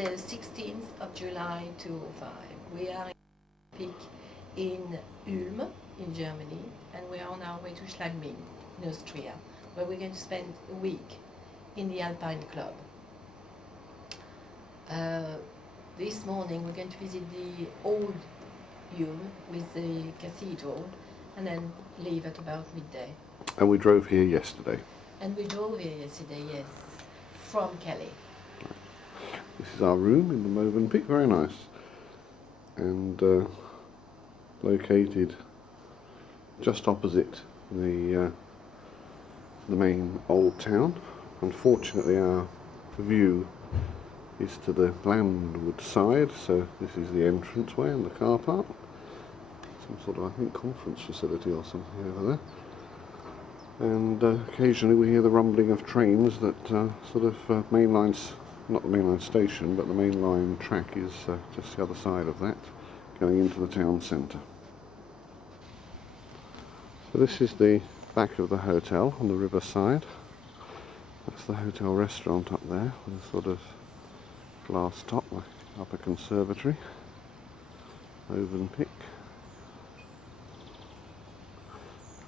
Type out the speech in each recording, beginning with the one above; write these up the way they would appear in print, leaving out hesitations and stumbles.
Saturday the 16th of July 2005. We are in Ulm in Germany, and we are on our way to Schladming in Austria, where we're going to spend a week in the Alpine Club. This morning we're going to visit the old Ulm with the cathedral and then leave at about midday. And we drove here yesterday. And we drove here yesterday, yes, from Calais. This is our room in the Movenpick, very nice. And located just opposite the main old town. Unfortunately our view is to the landward side, so this is the entranceway and the car park. Some sort of, I think, conference facility or something over there. And occasionally we hear the rumbling of trains that sort of mainlines, not the mainline station, but the mainline track is just the other side of that, going into the town centre. So this is the back of the hotel on the riverside. That's the hotel restaurant up there with a sort of glass top, like upper conservatory, Movenpick.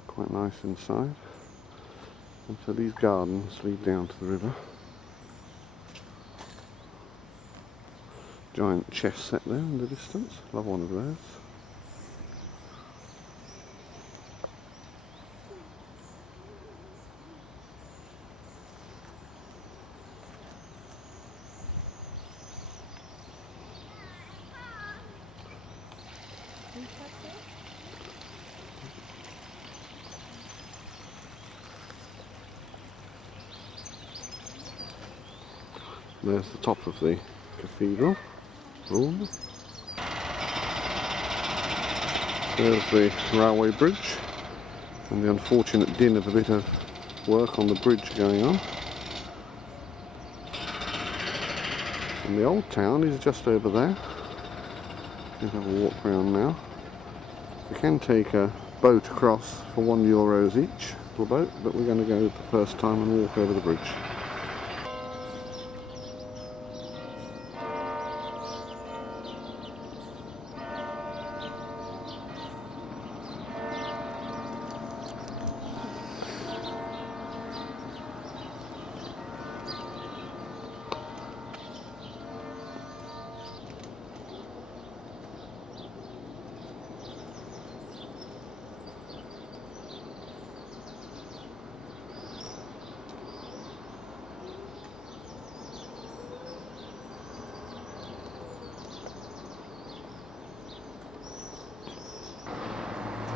Quite nice inside. And so these gardens lead down to the river. Giant chess set there in the distance. Love one of those. There's the top of the cathedral. Ulm. There's the railway bridge and the unfortunate din of a bit of work on the bridge going on. And the old town is just over there. Let's have a walk around now. We can take a boat across for €1 each for a boat, but we're going to go the first time and walk over the bridge.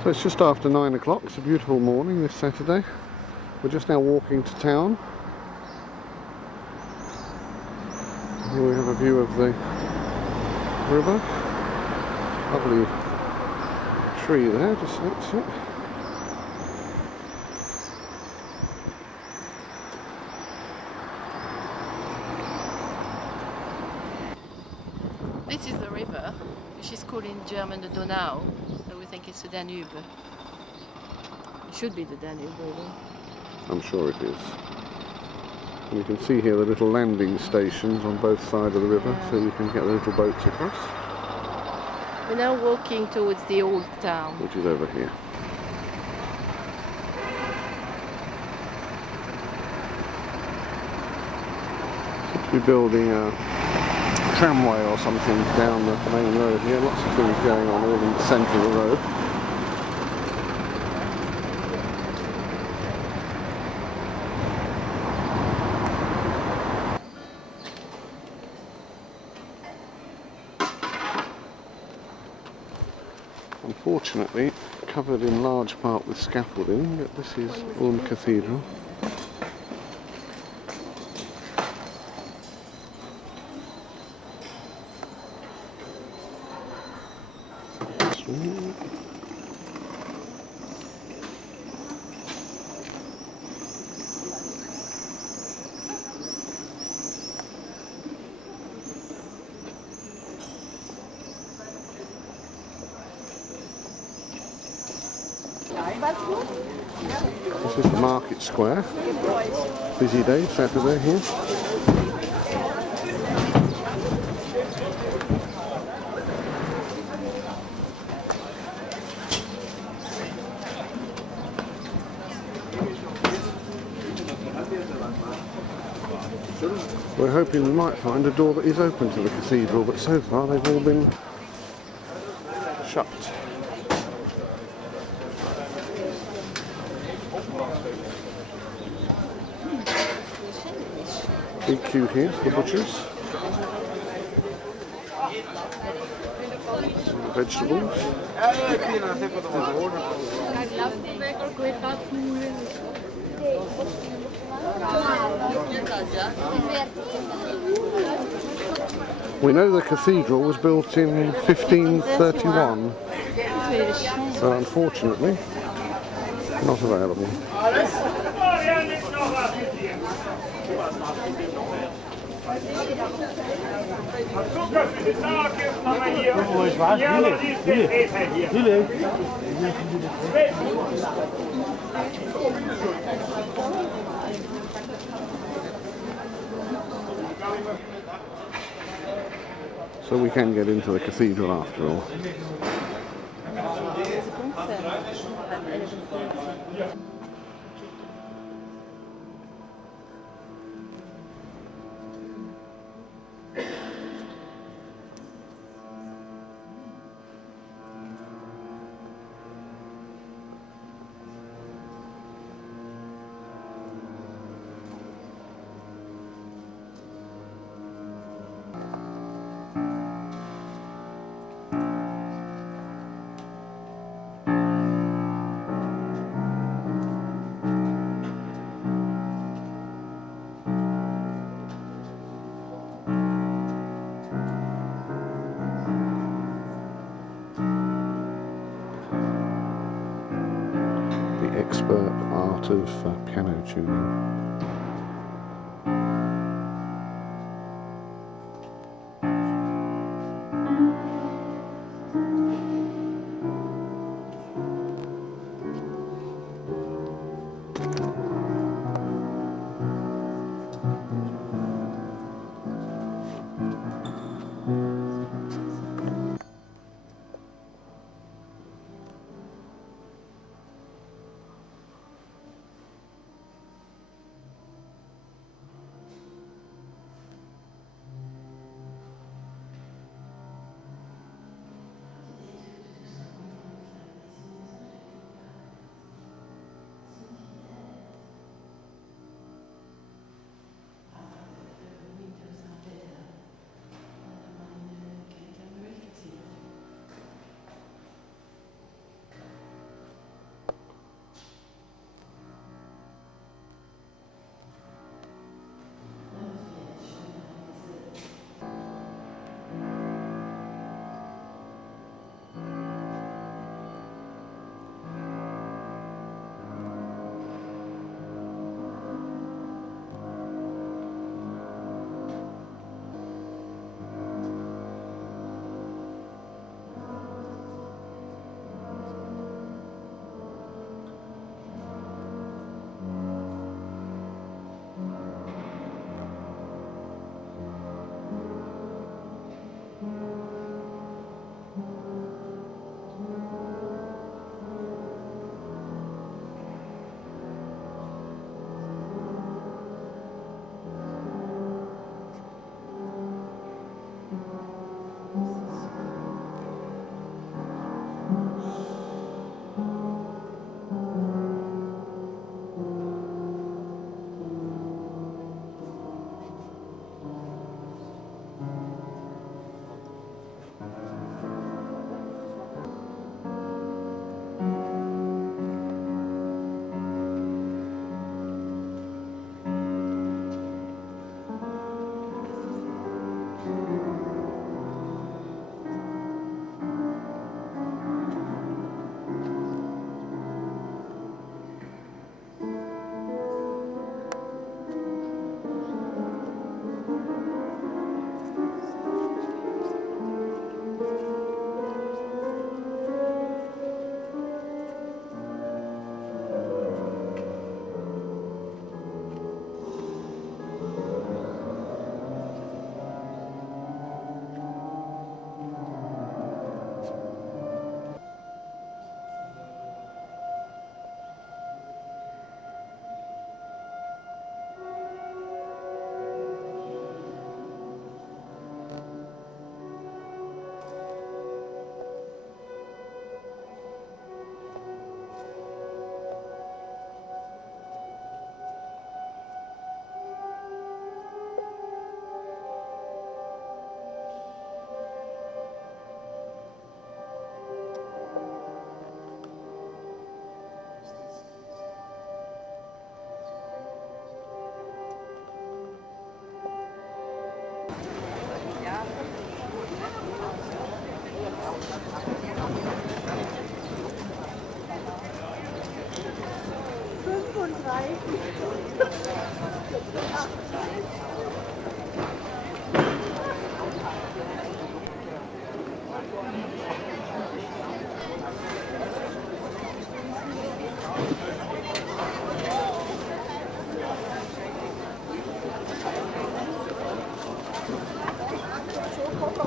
So it's just after 9 o'clock, it's a beautiful morning this Saturday. We're just now walking to town. Here we have a view of the river. Lovely tree there, just next to it. This is the river, which is called in German the Donau, so we think it's the Danube. It should be the Danube, really. I'm sure it is. And you can see here the little landing stations on both sides of the river, yeah, so you can get the little boats across. We're now walking towards the old town, which is over here. Seems to be building a tramway or something down the main road here. Lots of things going on all in the centre of the road. Unfortunately covered in large part with scaffolding, but this is Ulm Cathedral. This is the market square. Busy day, Saturday here. we're hoping we might find a door that is open to the cathedral, but so far they've all been shut. Big queue here for the butchers. Some vegetables. We know the cathedral was built in 1531, but unfortunately not available. So we can get into the cathedral after all. Expert art of piano tuning.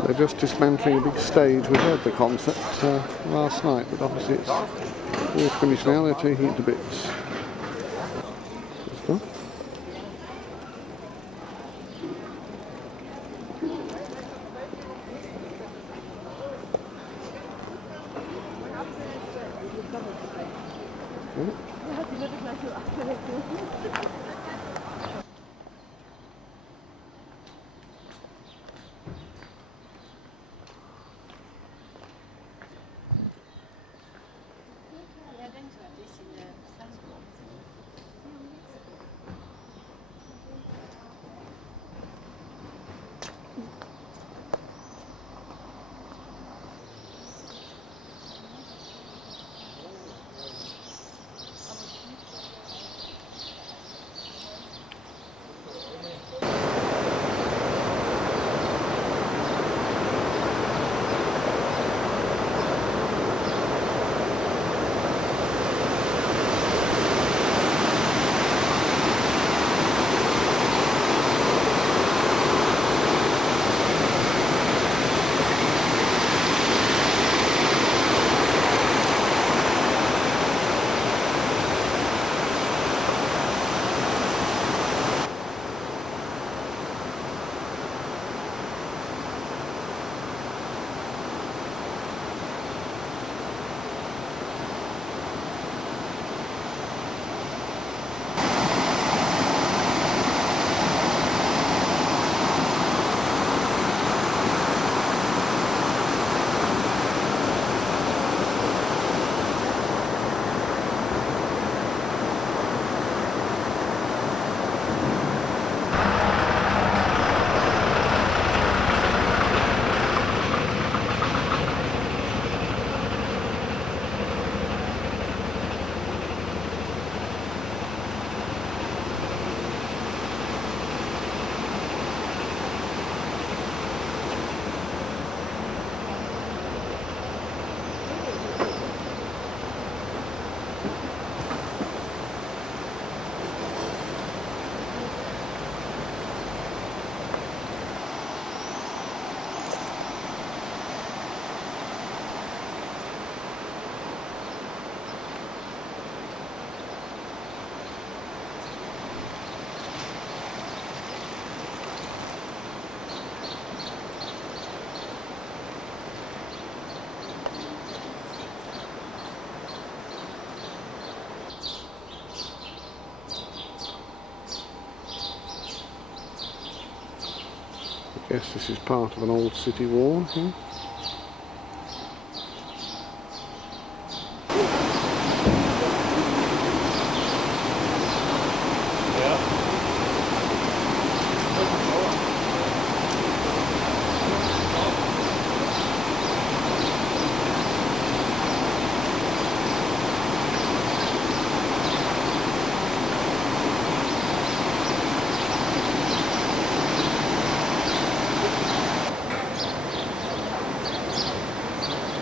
They're just dismantling a big stage. We heard the concert last night, but obviously it's all finished now. They're taking it to bits. Good stuff. Yes, this is part of an old city wall here.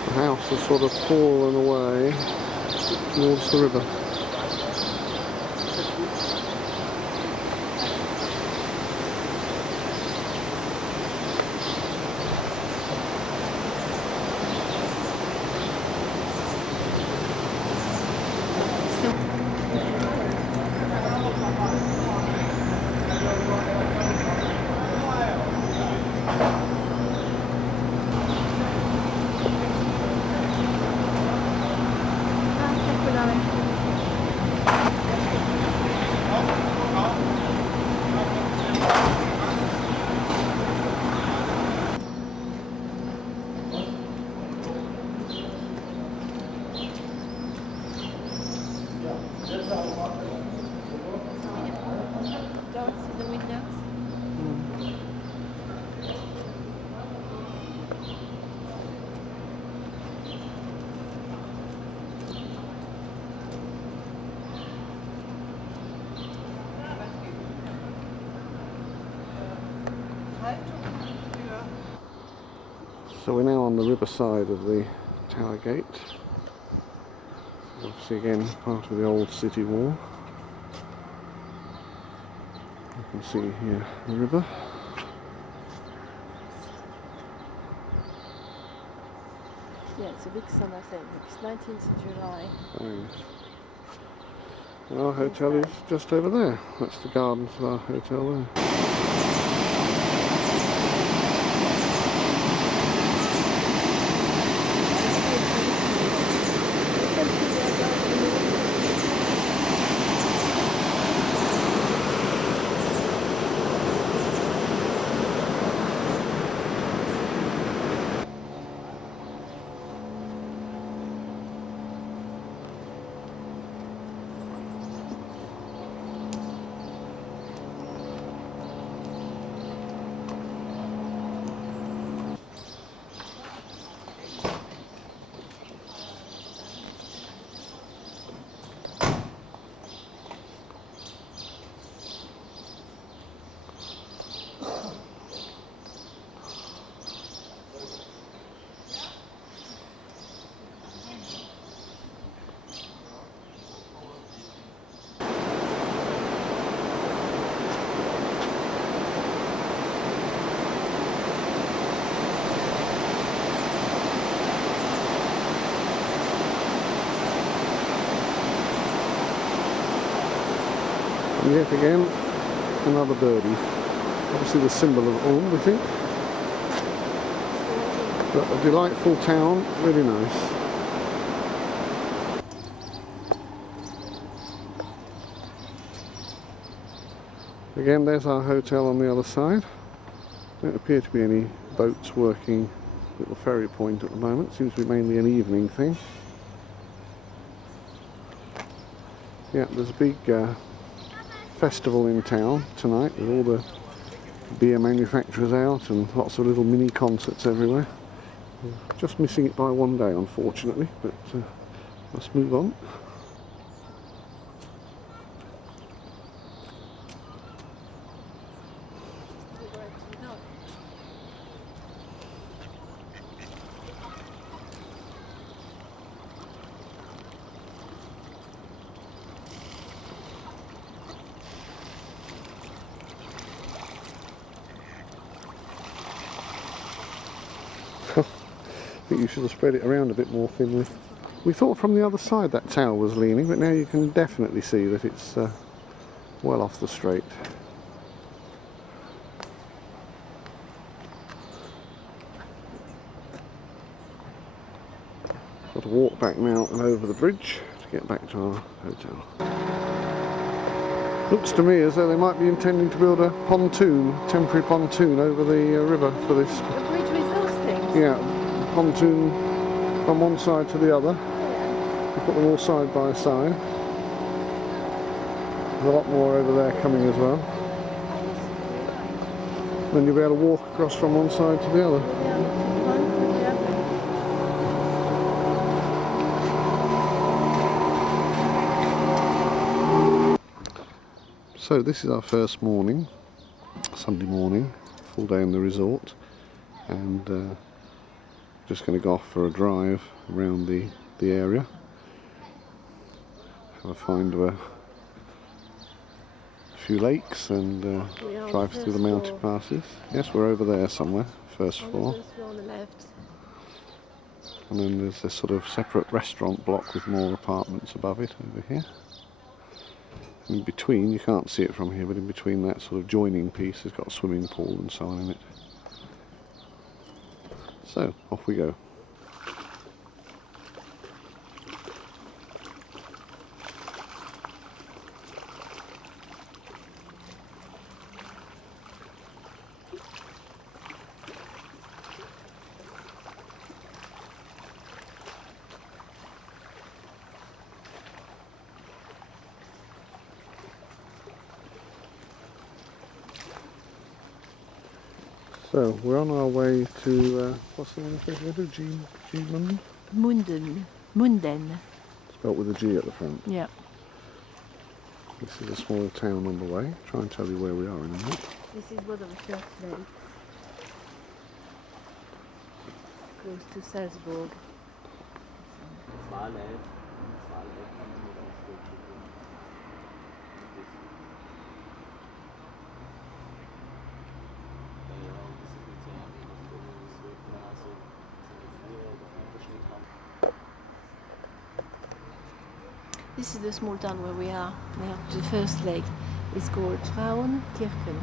The house has sort of fallen away towards the river. So we're now on the river side of the tower gate. Obviously again part of the old city wall. You can see here the river. Yeah, it's a big summer thing. It's 19th of July. Oh, yes. Our hotel is just over there. That's the gardens of our hotel there. And yet again, another birdie. Obviously the symbol of Ulm, we think. But a delightful town, really nice. Again, there's our hotel on the other side. Don't appear to be any boats working at the ferry point at the moment. Seems to be mainly an evening thing. Yeah, there's a big festival in town tonight with all the beer manufacturers out and lots of little mini concerts everywhere. Just missing it by one day, unfortunately, but let's move on. I think you should have spread it around a bit more thinly. We thought from the other side that tower was leaning, but now you can definitely see that it's well off the straight. Got to walk back now and over the bridge to get back to our hotel. Looks to me as though they might be intending to build a pontoon, temporary pontoon over the river for this. The bridge with those things? Yeah. Pontoon from one side to the other. You put them all side by side. There's a lot more over there coming as well. Then you'll be able to walk across from one side to the other. So this is our first morning, Sunday morning, full day in the resort, and just going to go off for a drive around the area, have a find of a few lakes and drive through the mountain passes. Yes, we're over there somewhere, first floor. On the left. And then there's this sort of separate restaurant block with more apartments above it over here. In between, you can't see it from here, but in between that sort of joining piece has got a swimming pool and so on in it. So, off we go. So we're on our way to, what's the name of it? G-Munden? Munden. Spelt with a G at the front. Yeah. This is a small town on the way. Try and tell you where we are in a minute. This is one of the first days. goes to Salzburg. This is the small town where we are now. The first leg is called Frauenkirchen.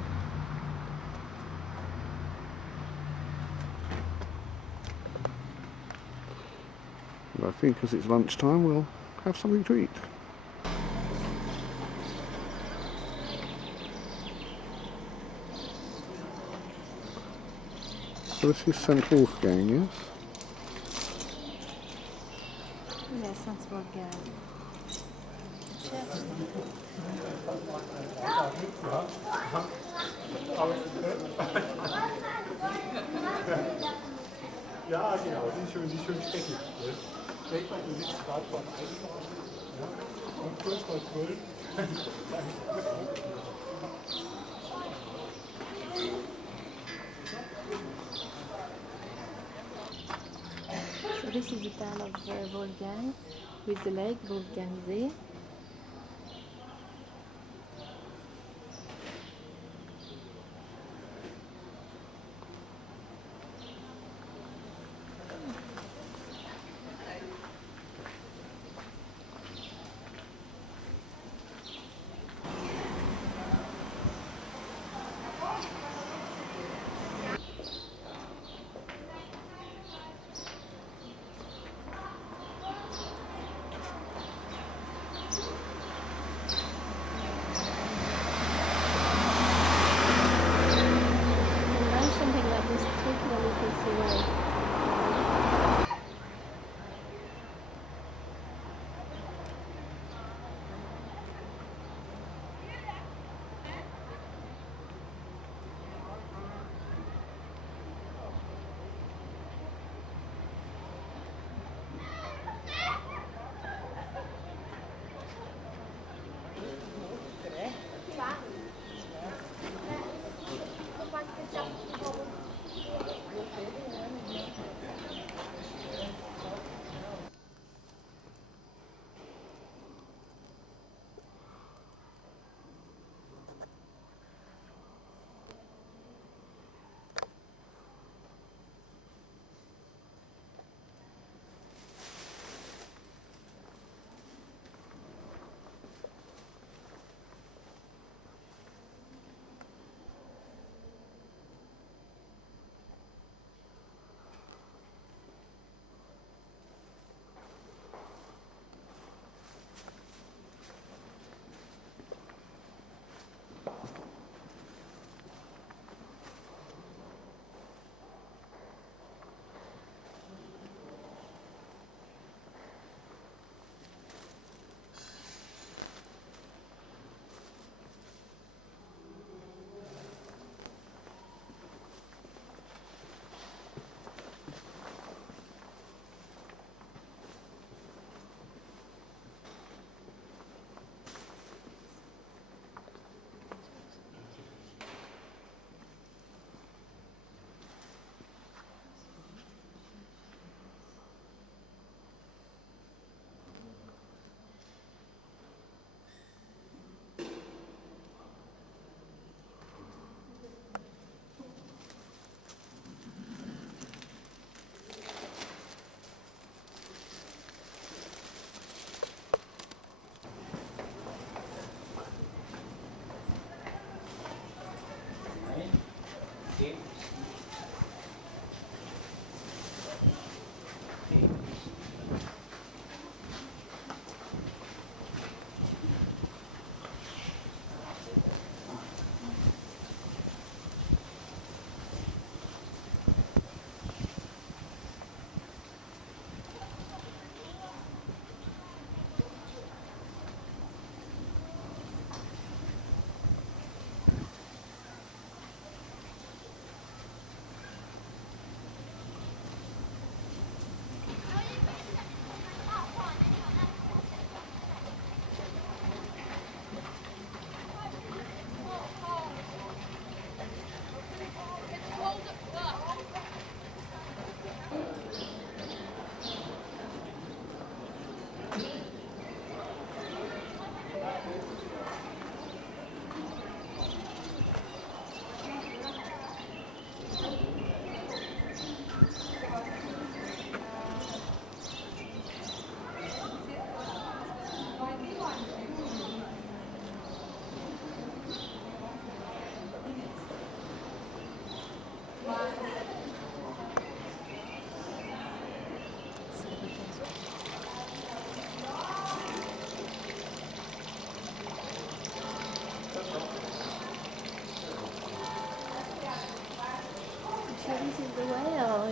And I think as it's lunchtime we'll have something to eat. So this is St. Wolfgang, yes? Yes, St. Wolfgang. Ja, genau, die schön speckig. Denk mal, du sitzt gerade vor dem Einkauf. Ja? Und kurz vor 12. So this is the town of Wolfgang with the lake Wolfgangsee.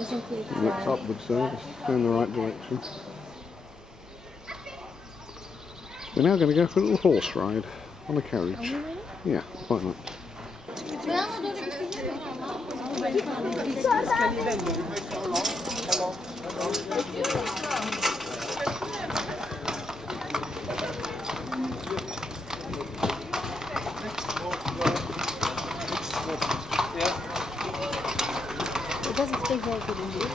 Isn't it? It looks upwards there, it's going in the right direction. We're now going to go for a little horse ride on a carriage. Yeah, why not? It doesn't stay very good indeed.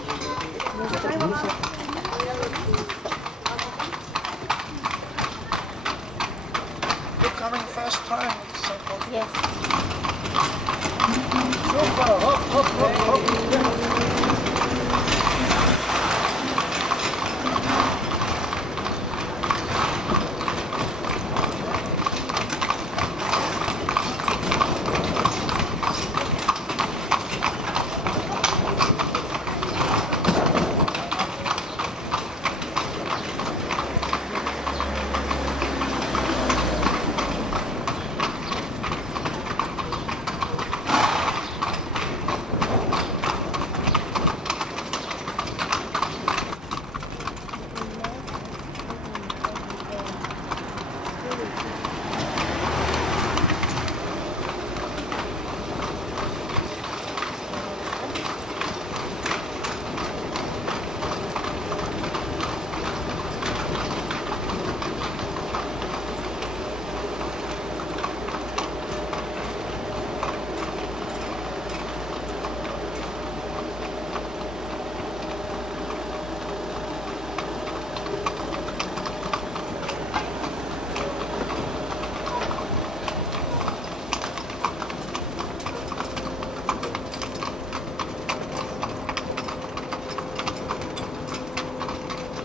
You're coming first time. Yes. Super, hop, hop, hop, hop.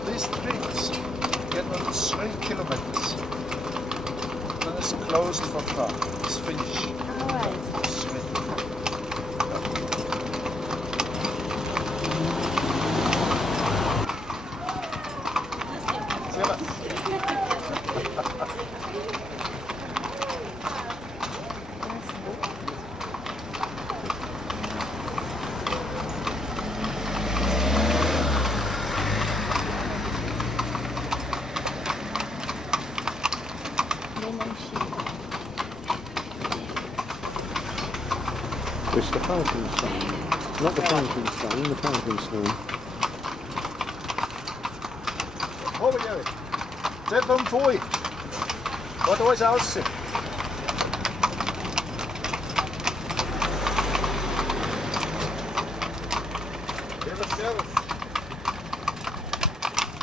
These streets get on 3 kilometers. Then it's closed for car. It's finished. Alright. It's the fountain stone. Not the fountain stone, the fountain stone. Hvor vil jeg? Tæt på en fod. Hvor du er også.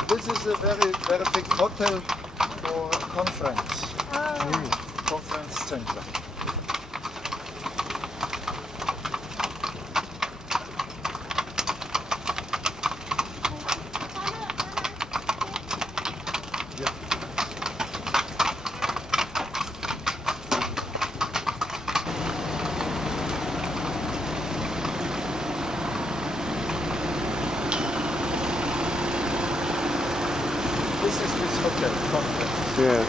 This is a very big hotel for conference. Conference center. This is this hotel conference. Yeah.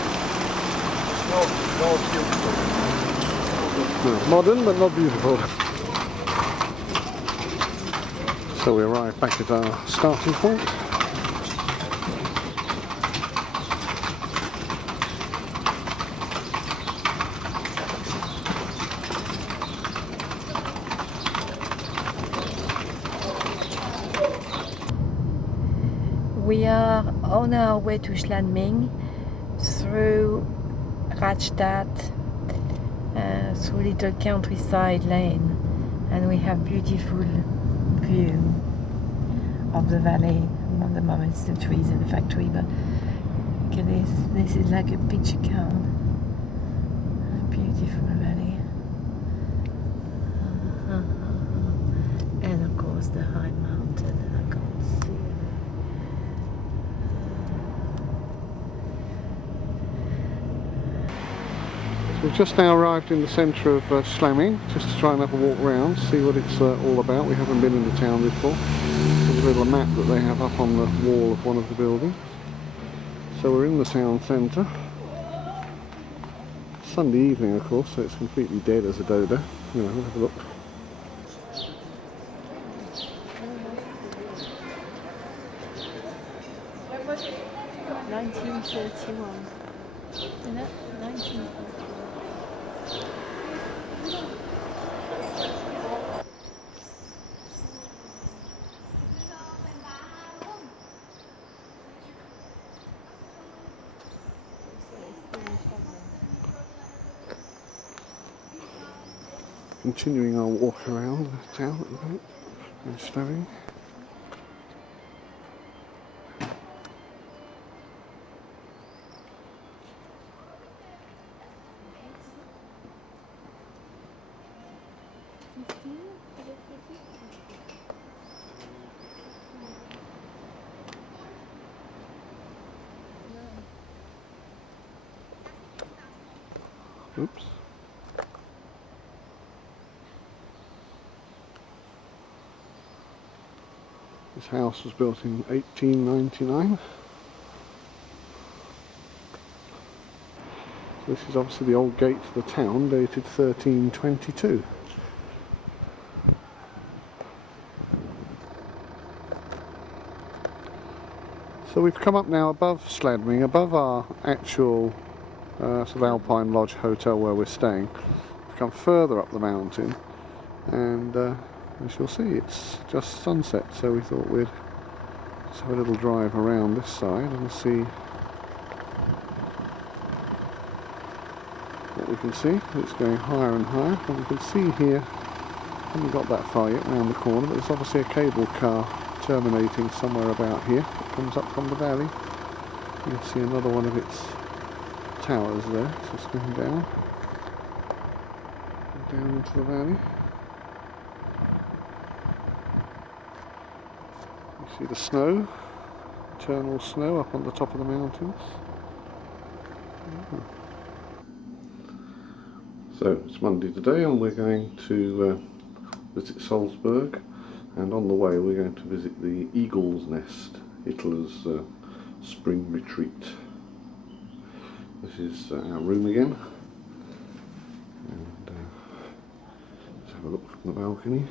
No beautiful. No, modern but not beautiful. So we arrive back at our starting point. We are on our way to Schladming through Radstadt, through little countryside lane, and we have beautiful view of the valley. At the moment it's the trees and the factory, but look at this. This is like a picture card. Beautiful valley. And of course the high mountain. I can't see it. We've just now arrived in the centre of Schladming, just to try and have a walk round, see what it's all about. We haven't been in the town before. There's a little map that they have up on the wall of one of the buildings. So we're in the town centre. Sunday evening, of course, so it's completely dead as a dodo. You know, have a look. 1931. Isn't it? 1931. Continuing our walk around the town at the moment and snowing. Oops. This house was built in 1899. This is obviously the old gate to the town, dated 1322. So we've come up now above Sladming, above our actual sort of Alpine Lodge hotel where we're staying. We've come further up the mountain, and as you'll see, it's just sunset, so we thought we'd just have a little drive around this side and see what we can see. It's going higher and higher, and we can see here, haven't got that far yet around the corner, but there's obviously a cable car terminating somewhere about here. It comes up from the valley. You'll see another one of its towers there, so it's going down into the valley. You see the snow, eternal snow up on the top of the mountains. So it's Monday today, and we're going to visit Salzburg, and on the way we're going to visit the Eagle's Nest, Hitler's spring retreat. This is our room again, and let's have a look from the balcony.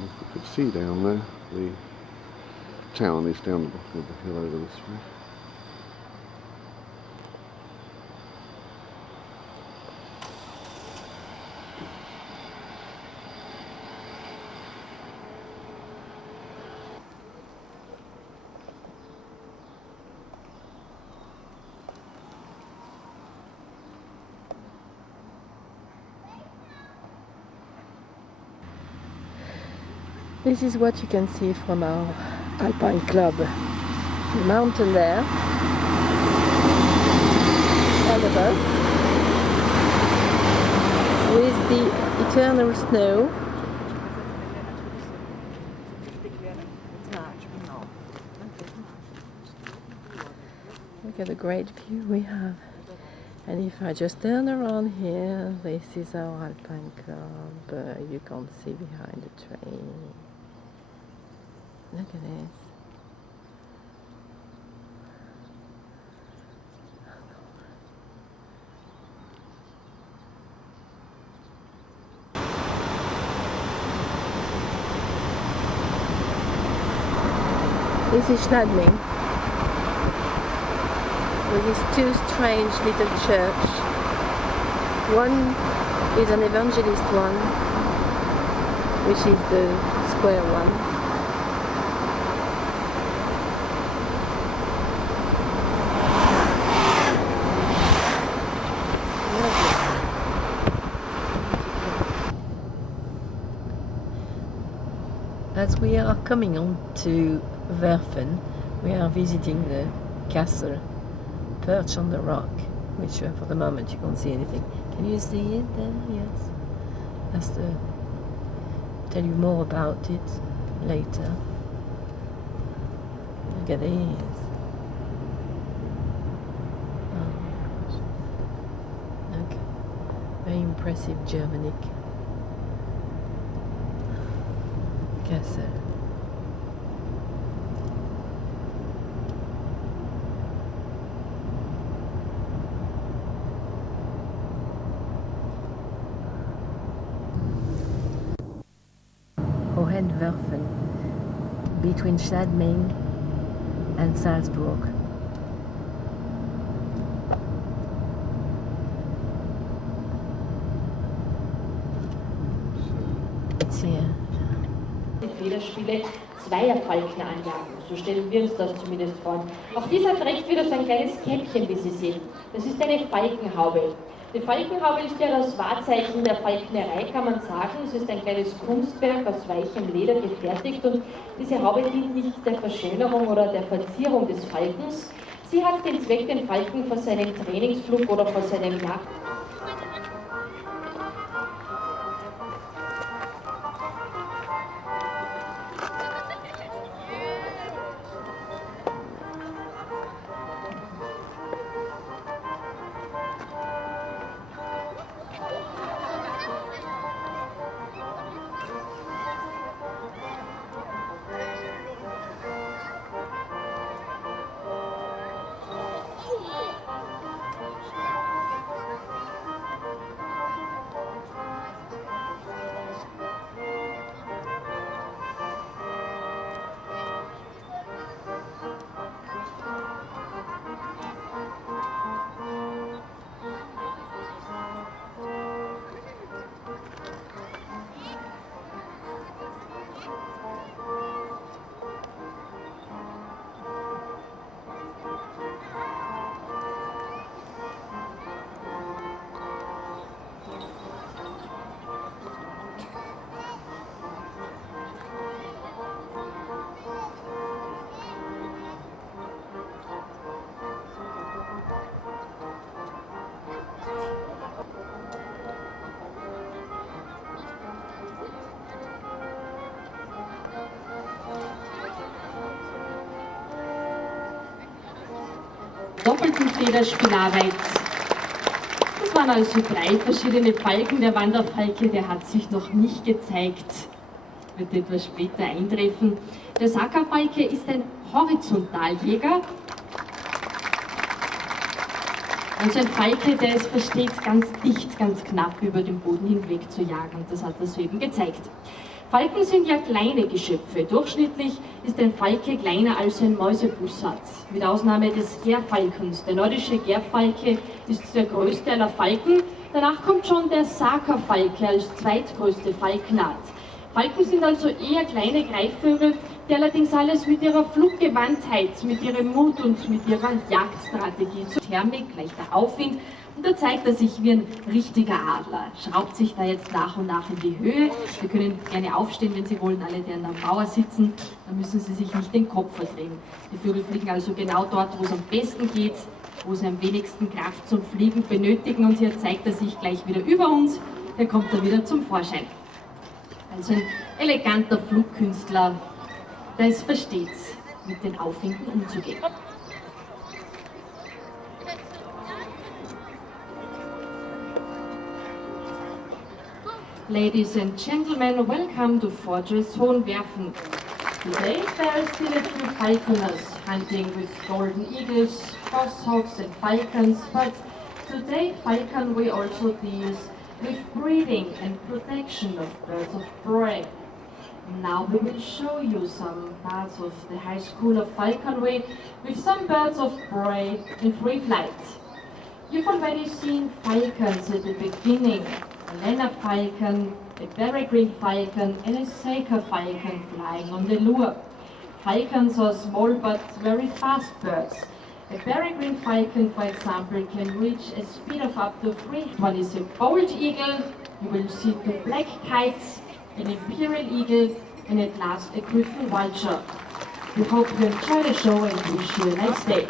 You can see down there, the town is down the bottom of the hill over this way. This is what you can see from our Alpine Club. The mountain there, all above, with the eternal snow. Look at the great view we have. And if I just turn around here, this is our Alpine Club. You can't see behind the train. Look at this. This is Schladming, with these two strange little church. One is an evangelist one, which is the square one. As we are coming on to Werfen, we are visiting the castle perched on the rock, which for the moment you can't see anything. Can you see it there? Yes. That's the... tell you more about it later. Look at this. Very impressive Germanic castle. Hohenwerfen, between Schladming and Salzburg. It's here. Die Federspiele zweier Falken anjagen. So stellen wir uns das zumindest vor. Auf dieser hat rechts wieder so ein kleines Käppchen, wie Sie sehen. Das ist eine Falkenhaube. Die Falkenhaube ist ja das Wahrzeichen der Falknerei, kann man sagen. Es ist ein kleines Kunstwerk aus weichem Leder gefertigt und diese Haube dient nicht der Verschönerung oder der Verzierung des Falkens. Sie hat den Zweck, den Falken vor seinem Trainingsflug oder vor seinem Jagd. Doppelten Federspielarbeit. Das waren also 3 verschiedene Falken. Der Wanderfalke, der hat sich noch nicht gezeigt, wird etwas später eintreffen. Der Sackerfalke ist ein Horizontaljäger. Also ein Falke, der es versteht, ganz dicht, ganz knapp über den Boden hinweg zu jagen. Das hat er soeben gezeigt. Falken sind ja kleine Geschöpfe. Durchschnittlich ist ein Falke kleiner als ein Mäusebussard, mit Ausnahme des Gärfalkens. Der nordische Gärfalke ist der größte aller Falken. Danach kommt schon der Sakerfalke als zweitgrößte Falkenart. Falken sind also eher kleine Greifvögel, die allerdings alles mit ihrer Fluggewandtheit, mit ihrem Mut und mit ihrer Jagdstrategie zur Thermik, leichter Aufwind, und da zeigt er sich wie ein richtiger Adler, schraubt sich da jetzt nach und nach in die Höhe. Sie können gerne aufstehen, wenn Sie wollen, alle, die an der Mauer sitzen, dann müssen Sie sich nicht den Kopf verdrehen. Die Vögel fliegen also genau dort, wo es am besten geht, wo sie am wenigsten Kraft zum Fliegen benötigen, und hier zeigt er sich gleich wieder über uns, dann kommt er wieder zum Vorschein. Also ein eleganter Flugkünstler, der es versteht, mit den Aufwinden umzugehen. Ladies and gentlemen, welcome to Fortress Hohenwerfen. Today there are still a few falconers hunting with golden eagles, goshawks and falcons, but today falconry also deals with breeding and protection of birds of prey. Now we will show you some parts of the High School of Falconry with some birds of prey in free flight. You've already seen falcons at the beginning, a Lena falcon, a peregrine falcon and a Saker falcon flying on the lure. Falcons are small but very fast birds. A peregrine falcon, for example, can reach a speed of up to 3. One is a bald eagle, you will see 2 black kites, an imperial eagle, and at last a griffon vulture. We hope you enjoy the show and wish you a nice day.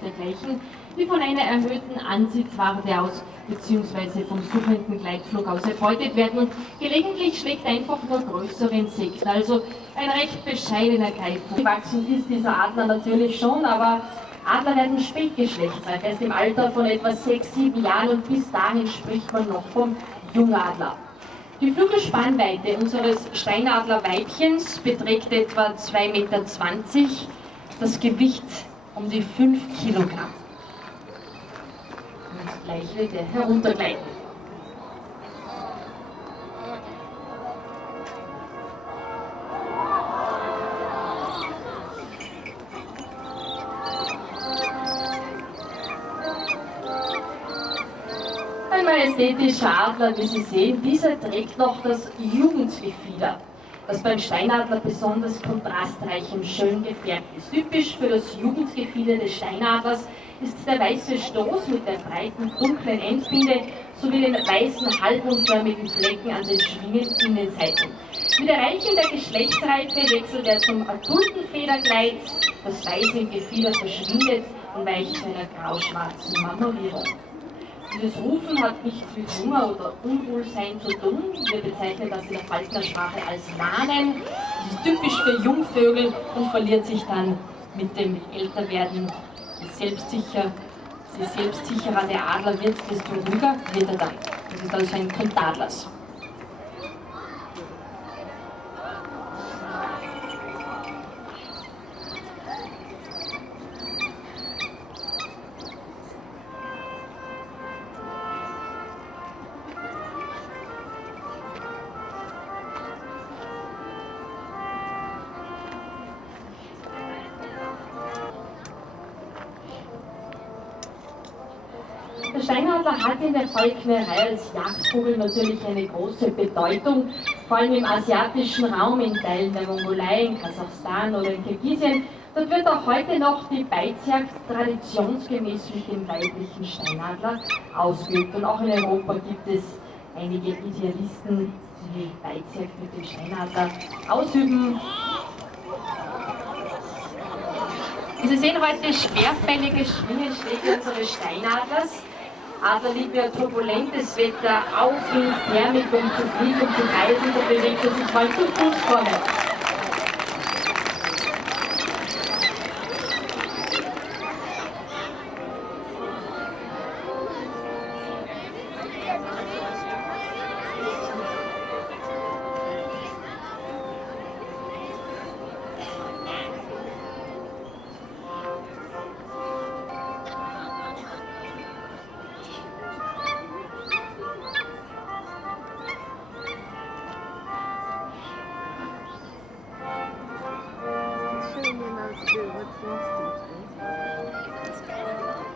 Dergleichen wie von einer erhöhten Ansitzwarte aus bzw. vom suchenden Gleitflug aus erbeutet werden, und gelegentlich schlägt einfach nur größere Insekten, also ein recht bescheidener Greifvogel. Gewachsen ist dieser Adler natürlich schon, aber Adler werden spätgeschlechtsreif, erst im Alter von etwa 6, 7 Jahren, und bis dahin spricht man noch vom Jungadler. Die Flügelspannweite unseres Steinadlerweibchens beträgt etwa 2,20 Meter, das Gewicht um die 5 Kilogramm. Und gleich wird er heruntergleiten. Ein majestätischer Adler, wie Sie sehen, dieser trägt noch das Jugendgefieder, das beim Steinadler besonders kontrastreich und schön gefärbt ist. Typisch für das Jugendgefieder des Steinadlers ist der weiße Stoß mit der breiten, dunklen Endbinde sowie den weißen, halbmondförmigen Flecken an den Schwingen Innenseiten. Mit Erreichen der Geschlechtsreife wechselt er zum adulten Federkleid, das Weiß im Gefieder verschwindet und weicht zu einer grau-schwarzen Marmorierung. Dieses Rufen hat nichts mit Hunger oder Unwohlsein zu tun. Wir bezeichnen das in der Falknersprache als Mahnen. Das ist typisch für Jungvögel und verliert sich dann mit dem Älterwerden. Je selbstsicherer der Adler wird, desto ruhiger wird er dann. Das ist also ein Kontadlers. Der Steinadler hat in der Falknerei als Jagdvogel natürlich eine große Bedeutung, vor allem im asiatischen Raum, in Teilen der Mongolei, in Kasachstan oder in Kirgisien. Dort wird auch heute noch die Beizjagd traditionsgemäß mit dem weiblichen Steinadler ausgeübt. Und auch in Europa gibt es einige Idealisten, die die Beizjagd mit dem Steinadler ausüben. Sie sehen heute schwerfällige Schwingenschläge unseres Steinadlers. Adler lieben ja turbulentes Wetter, Aufwind, Thermik, um zu fliegen, um zu reisen, da bewegt er sich mal zu Fuß vorwärts.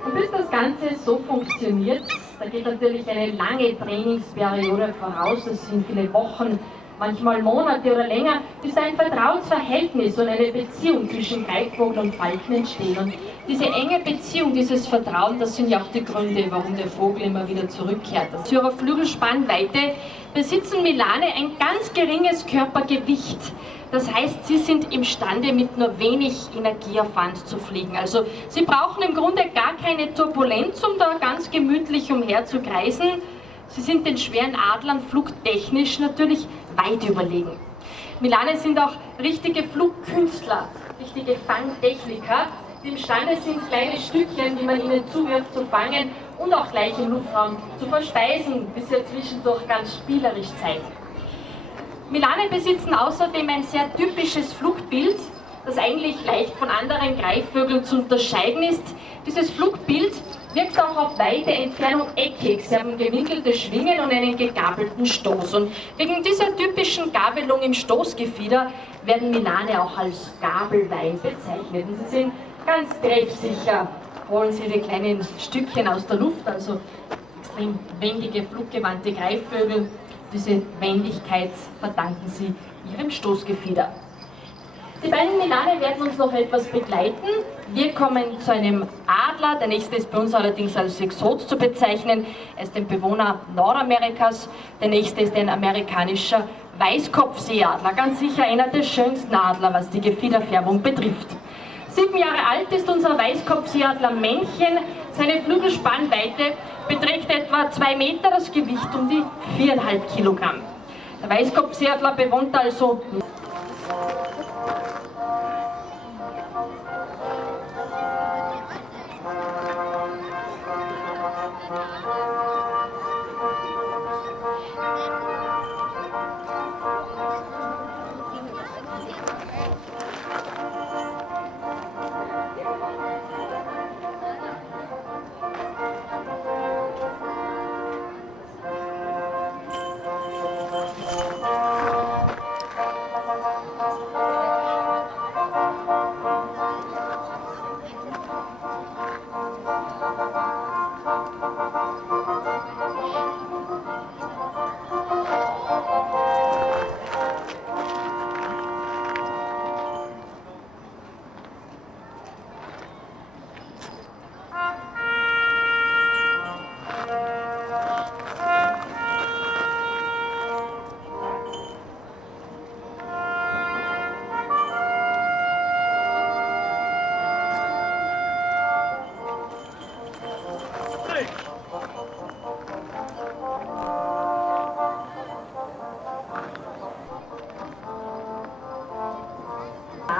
Und bis das Ganze so funktioniert, da geht natürlich eine lange Trainingsperiode voraus, das sind viele Wochen, manchmal Monate oder länger, bis ein Vertrauensverhältnis und eine Beziehung zwischen Greifvogel und Falken entstehen. Und diese enge Beziehung, dieses Vertrauen, das sind ja auch die Gründe, warum der Vogel immer wieder zurückkehrt. Zu ihrer Flügelspannweite besitzen Milane ein ganz geringes Körpergewicht. Das heißt, sie sind imstande, mit nur wenig Energieaufwand zu fliegen. Also sie brauchen im Grunde gar keine Turbulenz, um da ganz gemütlich umherzukreisen. Sie sind den schweren Adlern flugtechnisch natürlich weit überlegen. Milane sind auch richtige Flugkünstler, richtige Fangtechniker, die imstande sind, kleine Stückchen, die man ihnen zuwirft, zu fangen und auch gleich im Luftraum zu verspeisen, bis sie zwischendurch ganz spielerisch zeigen. Milane besitzen außerdem ein sehr typisches Flugbild, das eigentlich leicht von anderen Greifvögeln zu unterscheiden ist. Dieses Flugbild wirkt auch auf weite Entfernung eckig. Sie haben gewinkelte Schwingen und einen gegabelten Stoß. Und wegen dieser typischen Gabelung im Stoßgefieder werden Milane auch als Gabelwein bezeichnet. Und sie sind ganz treffsicher, holen sie die kleinen Stückchen aus der Luft, also extrem wendige, fluggewandte Greifvögel. Diese Wendigkeit verdanken sie ihrem Stoßgefieder. Die beiden Milane werden uns noch etwas begleiten. Wir kommen zu einem Adler, der nächste ist bei uns allerdings als Exot zu bezeichnen. Er ist ein Bewohner Nordamerikas. Der nächste ist ein amerikanischer Weißkopfseeadler, ganz sicher einer der schönsten Adler, was die Gefiederfärbung betrifft. 7 Jahre alt ist unser Weißkopfseeadler Männchen. Seine Flügelspannweite beträgt etwa 2 Meter, das Gewicht um die 4,5 Kilogramm. Der Weißkopfseeadler bewohnt also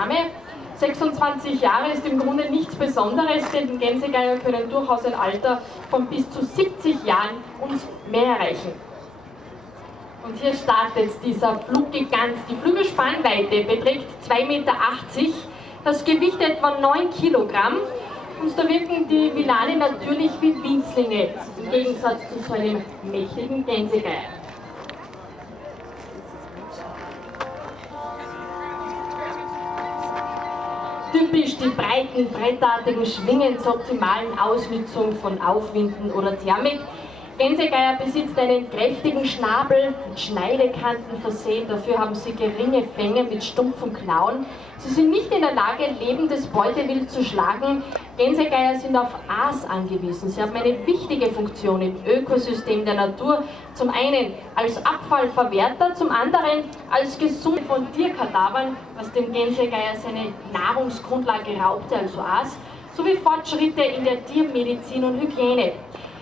Name. 26 Jahre ist im Grunde nichts Besonderes, denn Gänsegeier können durchaus ein Alter von bis zu 70 Jahren und mehr erreichen. Und hier startet dieser Fluggigant. Die Flügelspannweite beträgt 2,80 Meter, das Gewicht etwa 9 Kilogramm. Und da wirken die Milane natürlich wie Winzlinge, im Gegensatz zu so einem mächtigen Gänsegeier. Typisch die breiten, brettartigen Schwingen zur optimalen Ausnützung von Aufwinden oder Thermik. Gänsegeier besitzt einen kräftigen Schnabel, mit Schneidekanten versehen, dafür haben sie geringe Fänge mit stumpfen Klauen. Sie sind nicht in der Lage, lebendes Beutewild zu schlagen. Gänsegeier sind auf Aas angewiesen. Sie haben eine wichtige Funktion im Ökosystem der Natur. Zum einen als Abfallverwerter, zum anderen als Gesund von Tierkadavern, was dem Gänsegeier seine Nahrungsgrundlage raubte, also Aas, sowie Fortschritte in der Tiermedizin und Hygiene.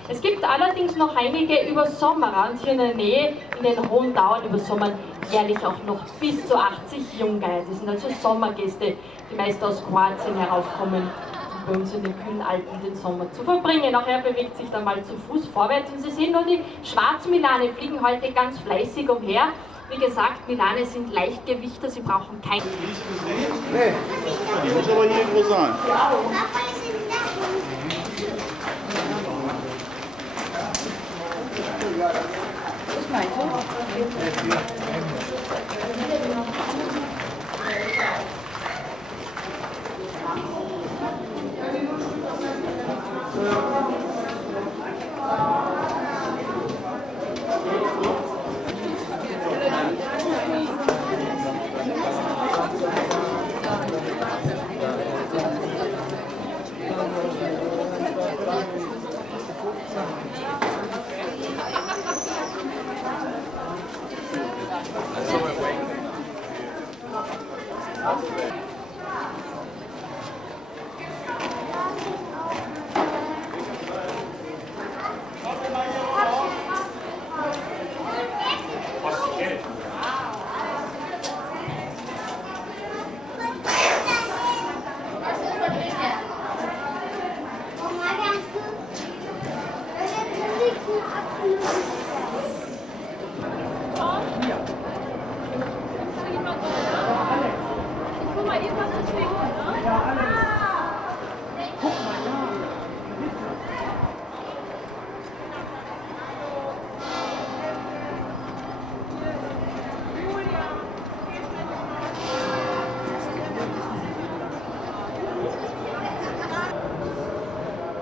Es gibt allerdings noch einige Übersommerer und hier in der Nähe, in den hohen Dauern übersommern jährlich auch noch bis zu 80 Junggeier. Das sind also Sommergäste, die meist aus Kroatien heraufkommen, um bei uns in den kühlen Alpen den Sommer zu verbringen. Auch er bewegt sich dann mal zu Fuß vorwärts und Sie sehen nur, die Schwarzmilane fliegen heute ganz fleißig umher. Wie gesagt, Milane sind Leichtgewichter, sie brauchen kein... Nee, die muss aber hier irgendwo sein.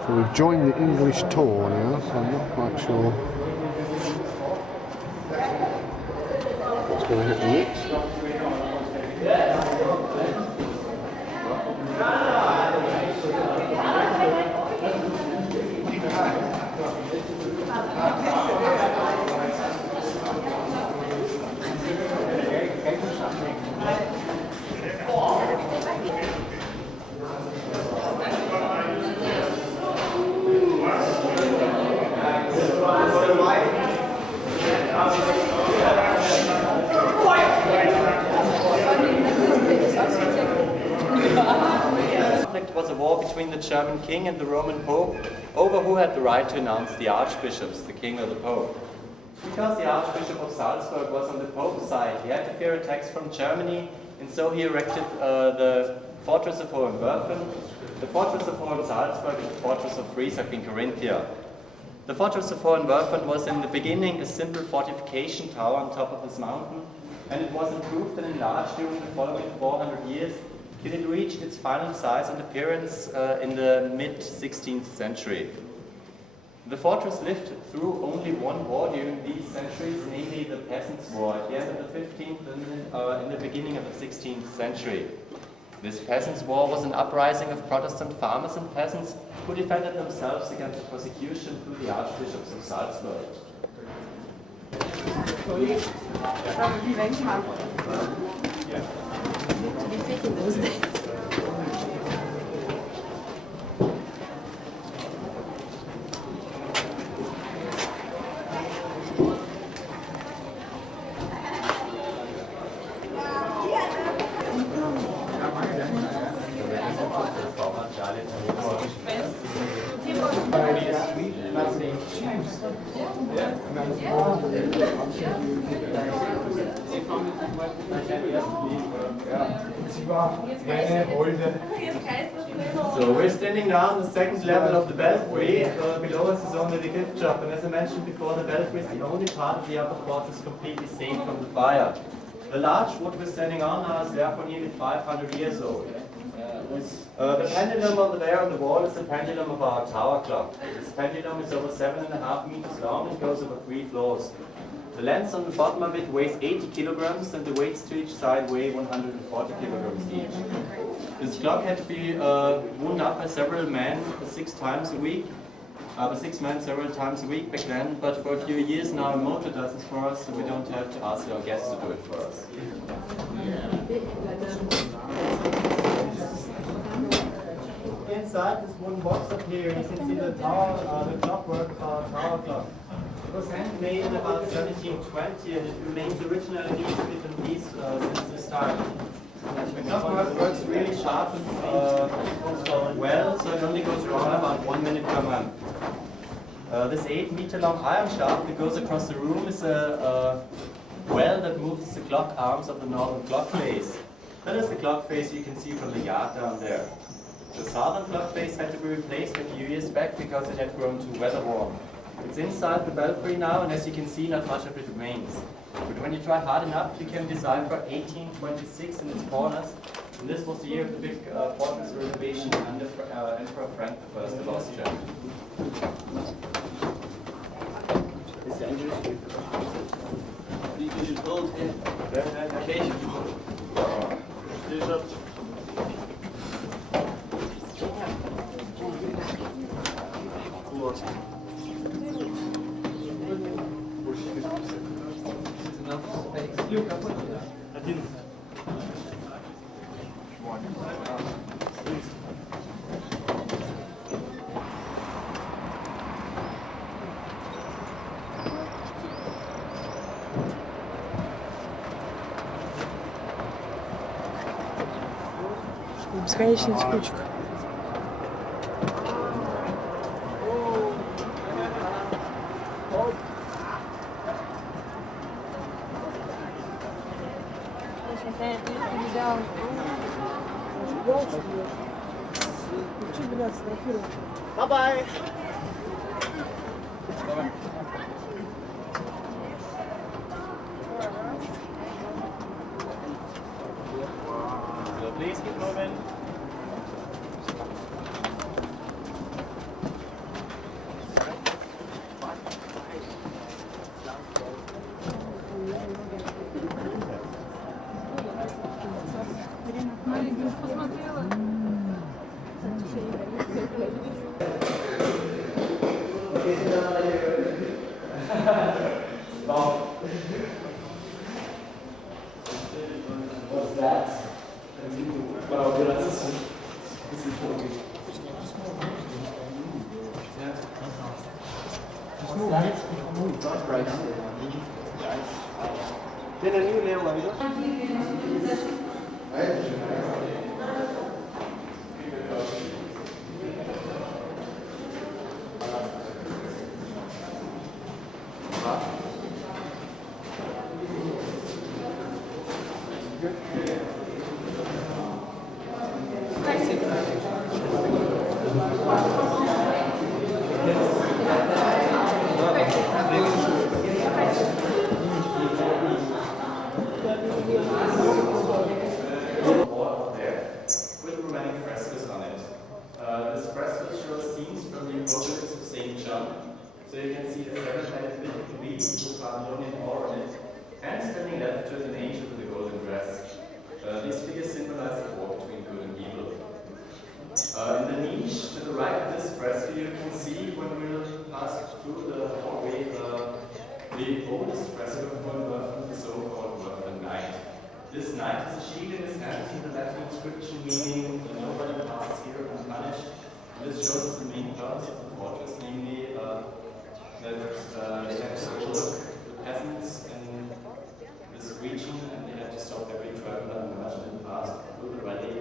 So we've joined the English tour now, so I'm not quite sure what's going to happen next. Was a war between the German king and the Roman pope over who had the right to announce the archbishops, the king or the pope. Because the Archbishop of Salzburg was on the pope's side, he had to fear attacks from Germany, and so he erected the fortress of Hohenwerfen, the fortress of Hohensalzburg, and the fortress of Friesack in Carinthia. The fortress of Hohenwerfen was in the beginning a simple fortification tower on top of this mountain, and it was improved and enlarged during the following 400 years till it reached its final size and appearance in the mid-16th century. The fortress lived through only one war during these centuries, namely the Peasants' War at the end of the 15th and in the beginning of the 16th century. This Peasants' War was an uprising of Protestant farmers and peasants who defended themselves against persecution through the archbishops of Salzburg. So we're standing now on the second level of the belfry. Below us is only the gift shop, and as I mentioned before, the belfry is the only part of the upper fortress completely safe from the fire. The large wood we're standing on now is therefore nearly 500 years old. The pendulum over there on the wall is the pendulum of our tower clock. This pendulum is over 7.5 meters long and goes over 3 floors. The lens on the bottom of it weighs 80 kilograms and the weights to each side weigh 140 kilograms each. This clock had to be wound up by several men 6 times a week. 6 men several times a week back then, but for a few years now a motor does this for us, so we don't have to ask our guests to do it for us. Inside this wooden box up here, you can see the clockwork tower clock. It was handmade in about 1720 and it remains originally in each different piece since this time. The clockwork works really sharp and well, so it only goes around about 1 minute per month. This 8-meter long iron shaft that goes across the room is a well that moves the clock arms of the northern clock face. That is the clock face you can see from the yard down there. The southern clock face had to be replaced a few years back because it had grown too weather worn. It's inside the belfry now, and as you can see, not much of it remains. But when you try hard enough, you can decipher 1826 in its corners. And this was the year of the big fortress renovation under Emperor Frank I of Austria. It's dangerous. You should hold it. Careful. Бесконечная скучка. Bye-bye. So please keep moving. What's that? This fresco shows scenes from the Apocalypse of St. John. So you can see the seven-headed mythical beast with Babylonian ore on it, and standing left to an angel with a golden dress. These figures symbolize the war between good and evil. In the niche to the right of this fresco, you can see when we'll pass through the hallway the oldest fresco from the so-called Workman Knight. This knight has a shield in his hand with the Latin inscription meaning nobody passes here unpunished. This shows us the main purpose of the fortress, namely that they have to overlook the peasants in this region and they have to stop every traveler and merchant in the past who were ready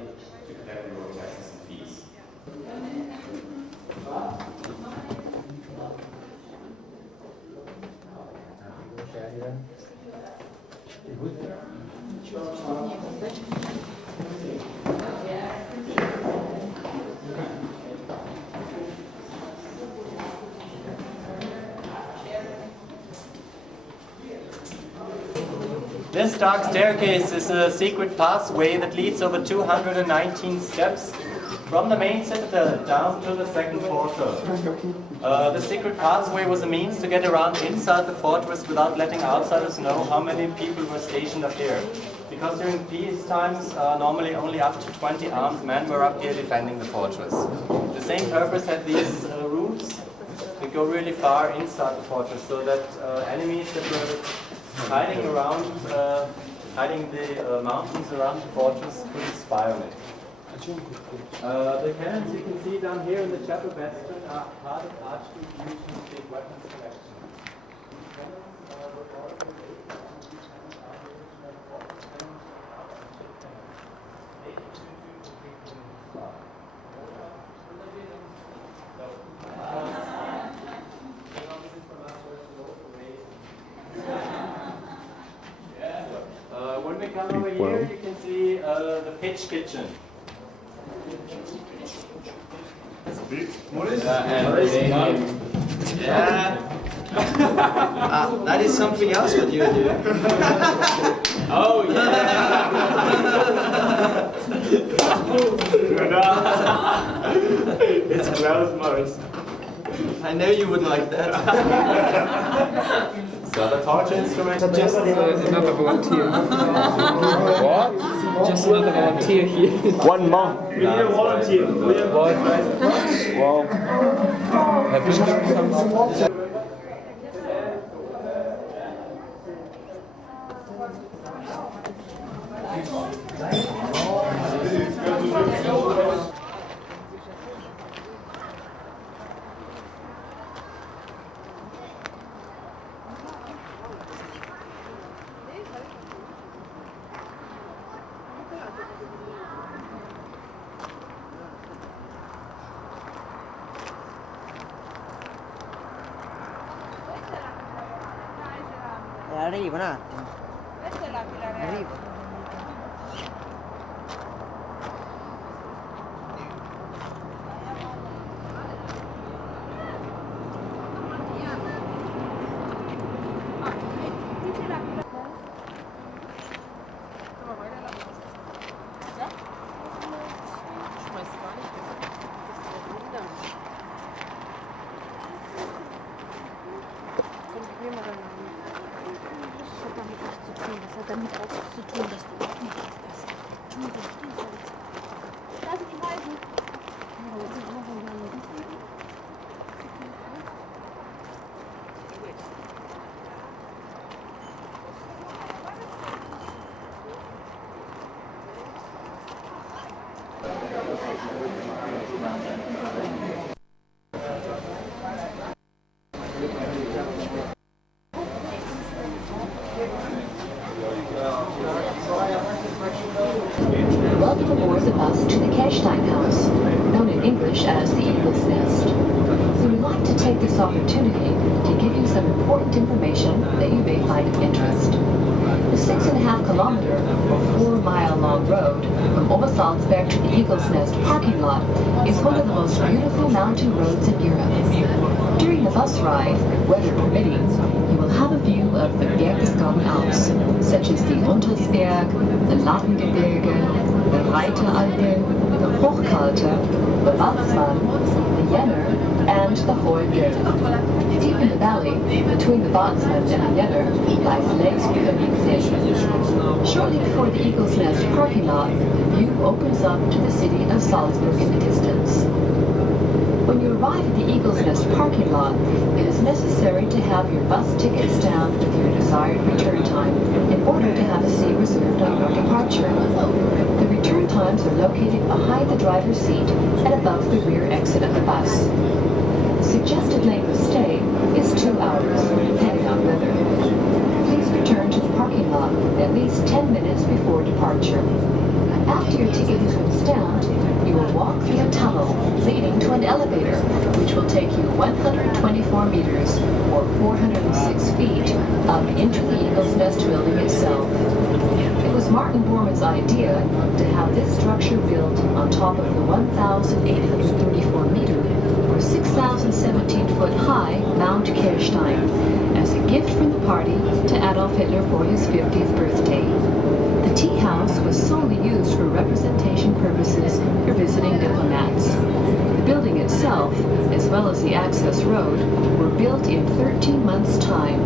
to collect road taxes and fees. This dark staircase is a secret pathway that leads over 219 steps from the main citadel down to the second portal. The secret pathway was a means to get around inside the fortress without letting outsiders know how many people were stationed up here. Because during peace times, normally only up to 20 armed men were up here defending the fortress. The same purpose had these roofs that go really far inside the fortress, so that enemies that were hiding around, hiding the mountains around the fortress couldn't spy on it. The cannons you can see down here in the chapel bastion are part of Archduke Eugen's big weapons collection. These cannons were all the way, and these cannons are the original cannons when we come over here, you can see the pitch kitchen. Yeah. That is something else what you do. Oh yeah. It's gross, Morris. I know you would like that. So the torture instrument. Just another volunteer. What? Just another volunteer here. One more. We need a volunteer. Wow. Arrivo un attimo. Arrivo. Welcome aboard the bus to the Kerstein House, known in English as the Eagle's Nest. We would like to take this opportunity to give you some important information that you may find of interest. The 6.5 kilometer or 4-mile long road from Obersalzberg to the Eagle's Nest parking lot is one of the most beautiful mountain roads in Europe. During the bus ride, weather permitting, you will have a view of the Berchtesgaden Alps, such as the Untersberg, the Lattengebirge, the Reiteralpe, the Hochkalter, the Watzmann, the Jenner, and the Hohe Gelb. Deep in the valley, between the Watzmann and the Jenner, lies Lake Königssee. Shortly before the Eagle's Nest parking lot, the view opens up to the city of Salzburg in the distance. When you arrive at the Eagle's Nest parking lot, it is necessary to have your bus ticket stamped with your desired return time in order to have a seat reserved on your departure. The return times are located behind the driver's seat and above the rear exit of the bus. The suggested length of stay is 2 hours, depending on weather. Please return to the parking lot at least 10 minutes before departure. After your ticket has been stamped, you will walk through a tunnel leading to an elevator, which will take you 124 meters, or 406 feet, up into the Eagle's Nest building itself. It was Martin Bormann's idea to have this structure built on top of the 1,834 meter, or 6,017 foot high Mount Kehrstein, as a gift from the party to Adolf Hitler for his 50th birthday. The tea house was solely used for representation purposes for visiting diplomats. The building itself, as well as the access road, were built in 13 months' time,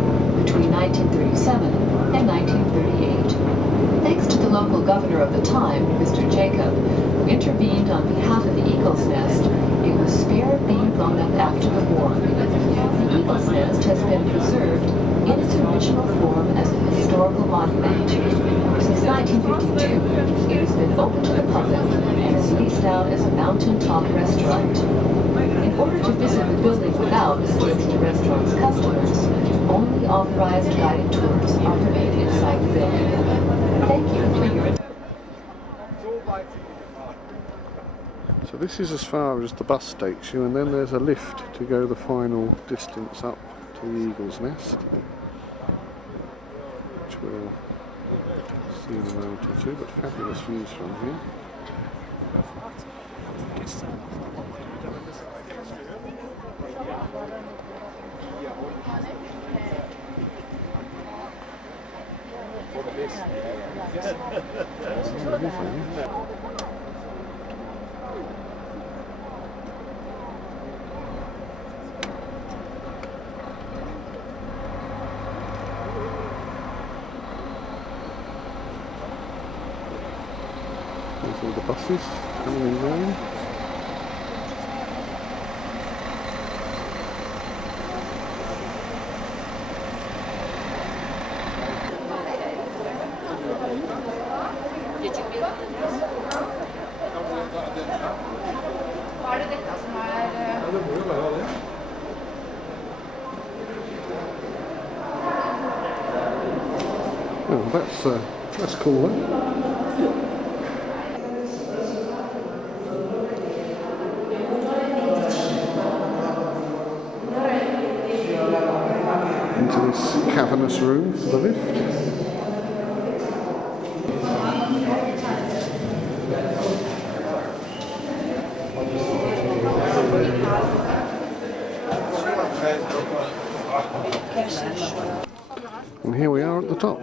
between 1937 and 1938. Thanks to the local governor of the time, Mr. Jacob, who intervened on behalf of the Eagle's Nest, it was spared being blown up after the war. The Eagle's Nest has been preserved in its original form as a historical monument. Since 1952, it has been open to the public and is leased out as a mountaintop restaurant. In order to visit the building without disturbing the restaurant's customers, only authorized guided tours are permitted inside the building. Thank you for your... So this is as far as the bus takes you, and then there's a lift to go the final distance up to the Eagle's Nest, which we'll see in a moment or two, but fabulous views from here. There's all the buses coming and going. Oh, that's cool then. Into this cavernous room for the lift. And here we are at the top.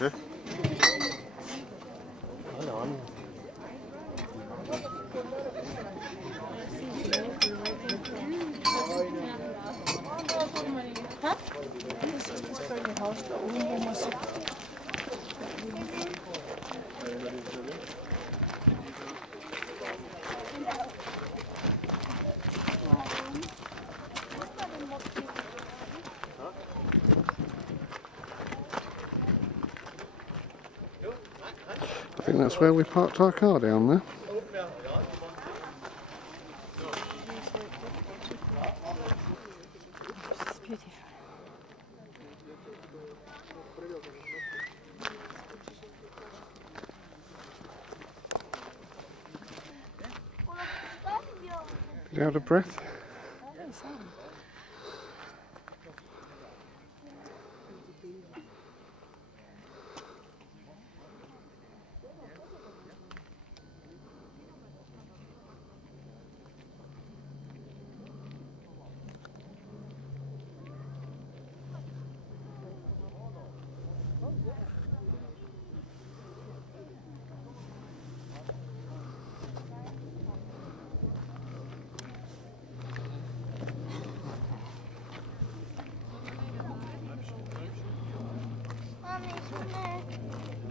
Okay. I think that's where we parked our car down there. You out of breath?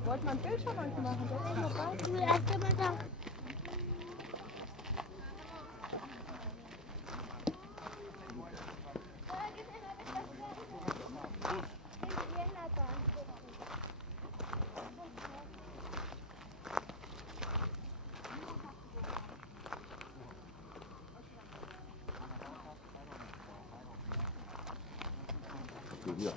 Wollt man ein Bild schon machen? Der ist ja.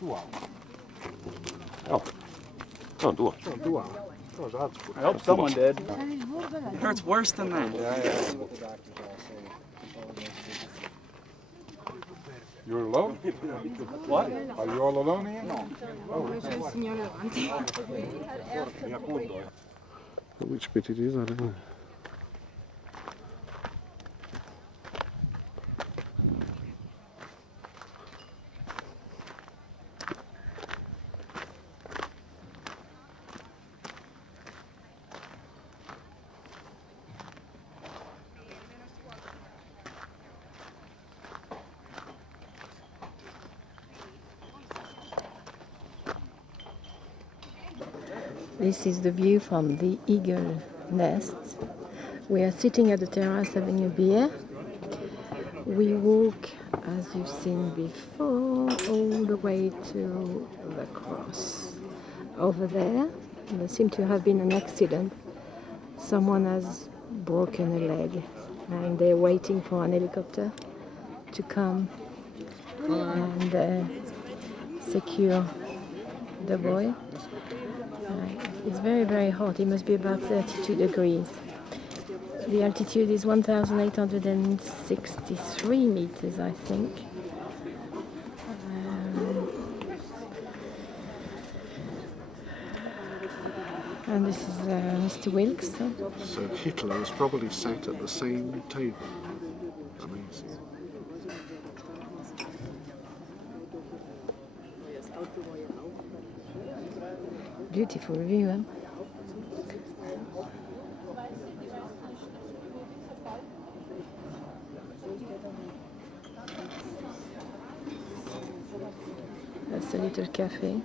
Ja. Ja, door. Ja, door. Dat was uitgevoerd. I hope someone did. It hurts worse than that. You're alone? What? Are you all alone here? Which bit it is, I don't know. This is the view from the eagle nest. We are sitting at the terrace having a beer. We walk, as you've seen before, all the way to the cross. Over there seemed to have been an accident. Someone has broken a leg and they're waiting for an helicopter to come and secure the boy. It's very, very hot. It must be about 32 degrees. The altitude is 1,863 meters, I think. And this is Mr. Wilkes. So Hitler was probably sat at the same table. Amazing. Beautiful view, huh? That's a little cafe.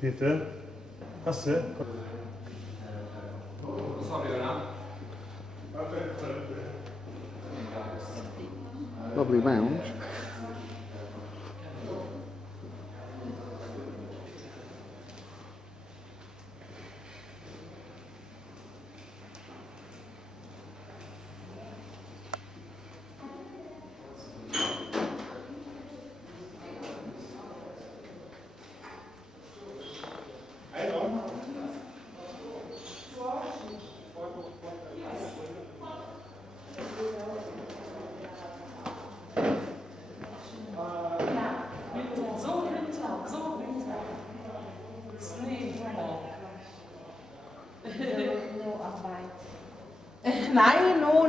Bitte? Hast du? Lovely lounge. Nein, no.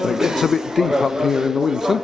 So it gets a bit deep up here in the winter.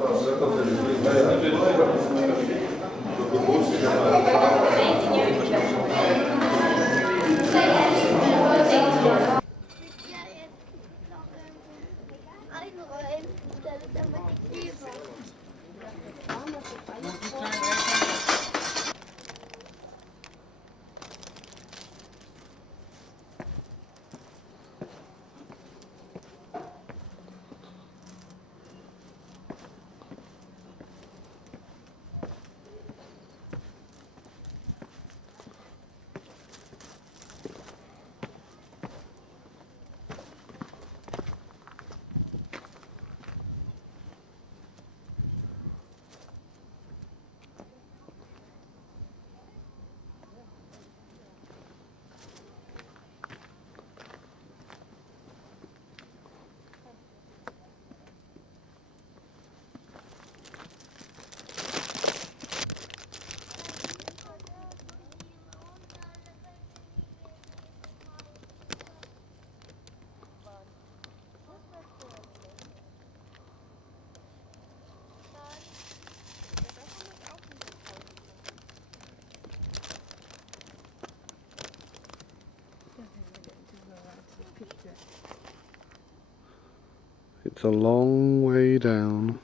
It's a long way down.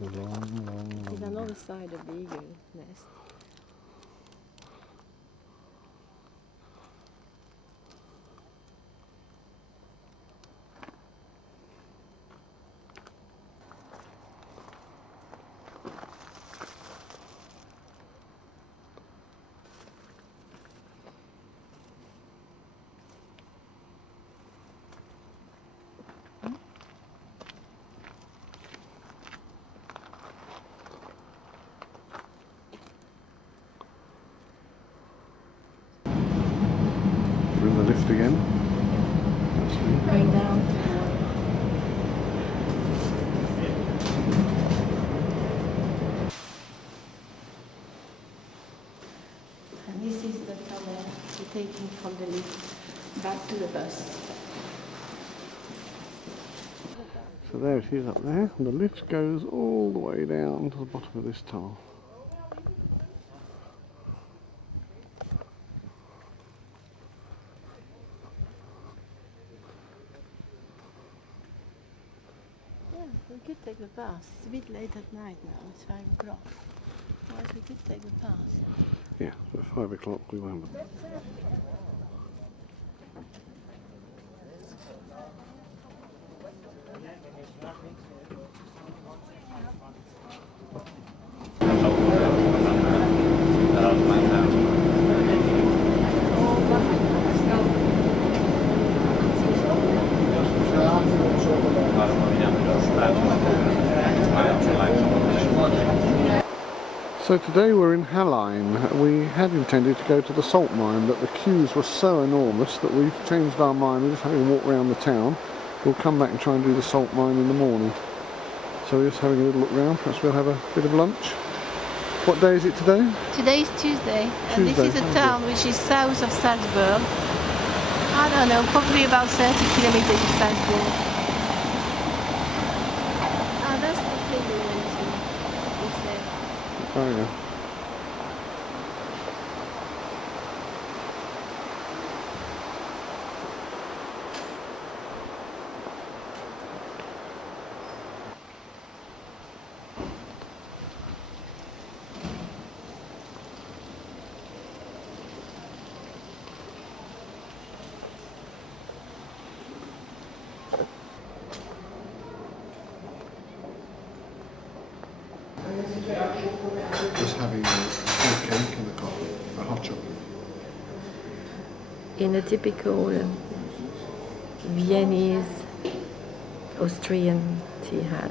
It's a long It's another side of the eagle nest. We're in the lift again. Going down. And this is the tunnel we're taking from the lift back to the bus. So there it is up there, and the lift goes all the way down to the bottom of this tunnel. Yeah, we could take the bus. It's a bit late at night now, it's 5 o'clock. Otherwise we could take the bus. Yeah, at 5 o'clock we won't. So today we're in Hallein. We had intended to go to the salt mine, but the queues were so enormous that we've changed our mind. We're just having a walk around the town. We'll come back and try and do the salt mine in the morning. So we're just having a little look around. Perhaps we'll have a bit of lunch. What day is it today? Today is Tuesday, and this is a town which is south of Salzburg. I don't know, probably about 30 kilometers of Salzburg. Ah, that's the thing we went to. Oh yeah. Just having a fruit cake and a coffee, a hot chocolate. In a typical Viennese Austrian tea house.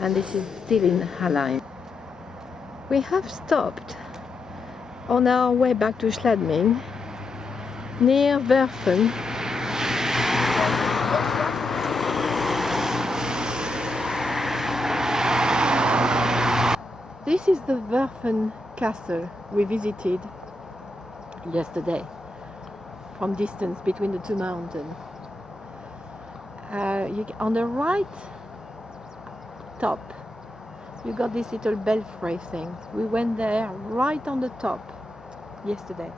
And this is still in Hallein. We have stopped on our way back to Schladming near Werfen. This is the Werfen castle we visited yesterday from distance between the two mountains. On the right top you got this little belfry thing. We went there right on the top yesterday.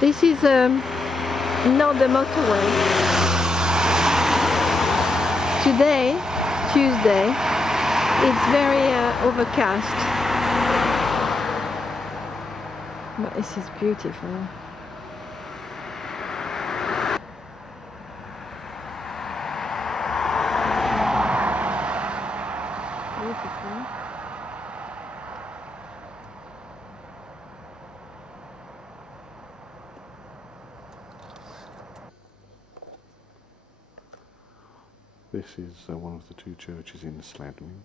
This is not the motorway. Today, Tuesday, it's very overcast, but this is beautiful. Beautiful. This is one of the two churches in Schladming.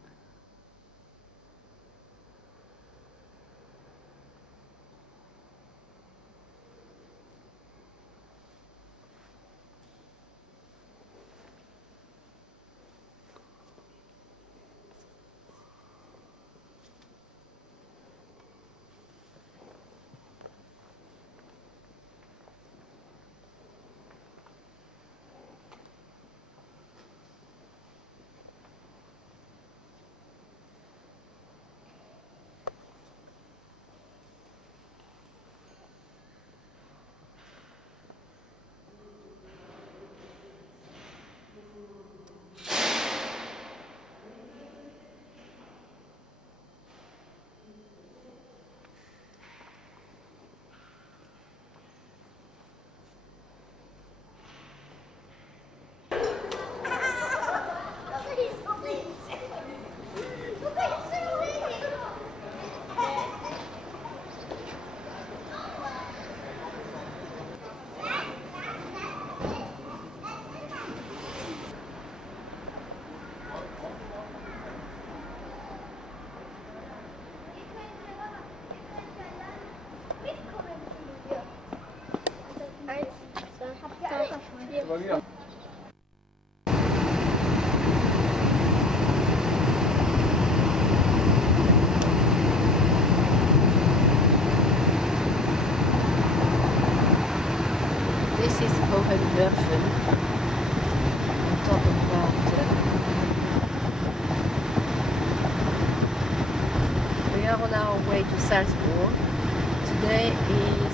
This is Hohenwerfen on top of the mountain. We are on our way to Salzburg. Today is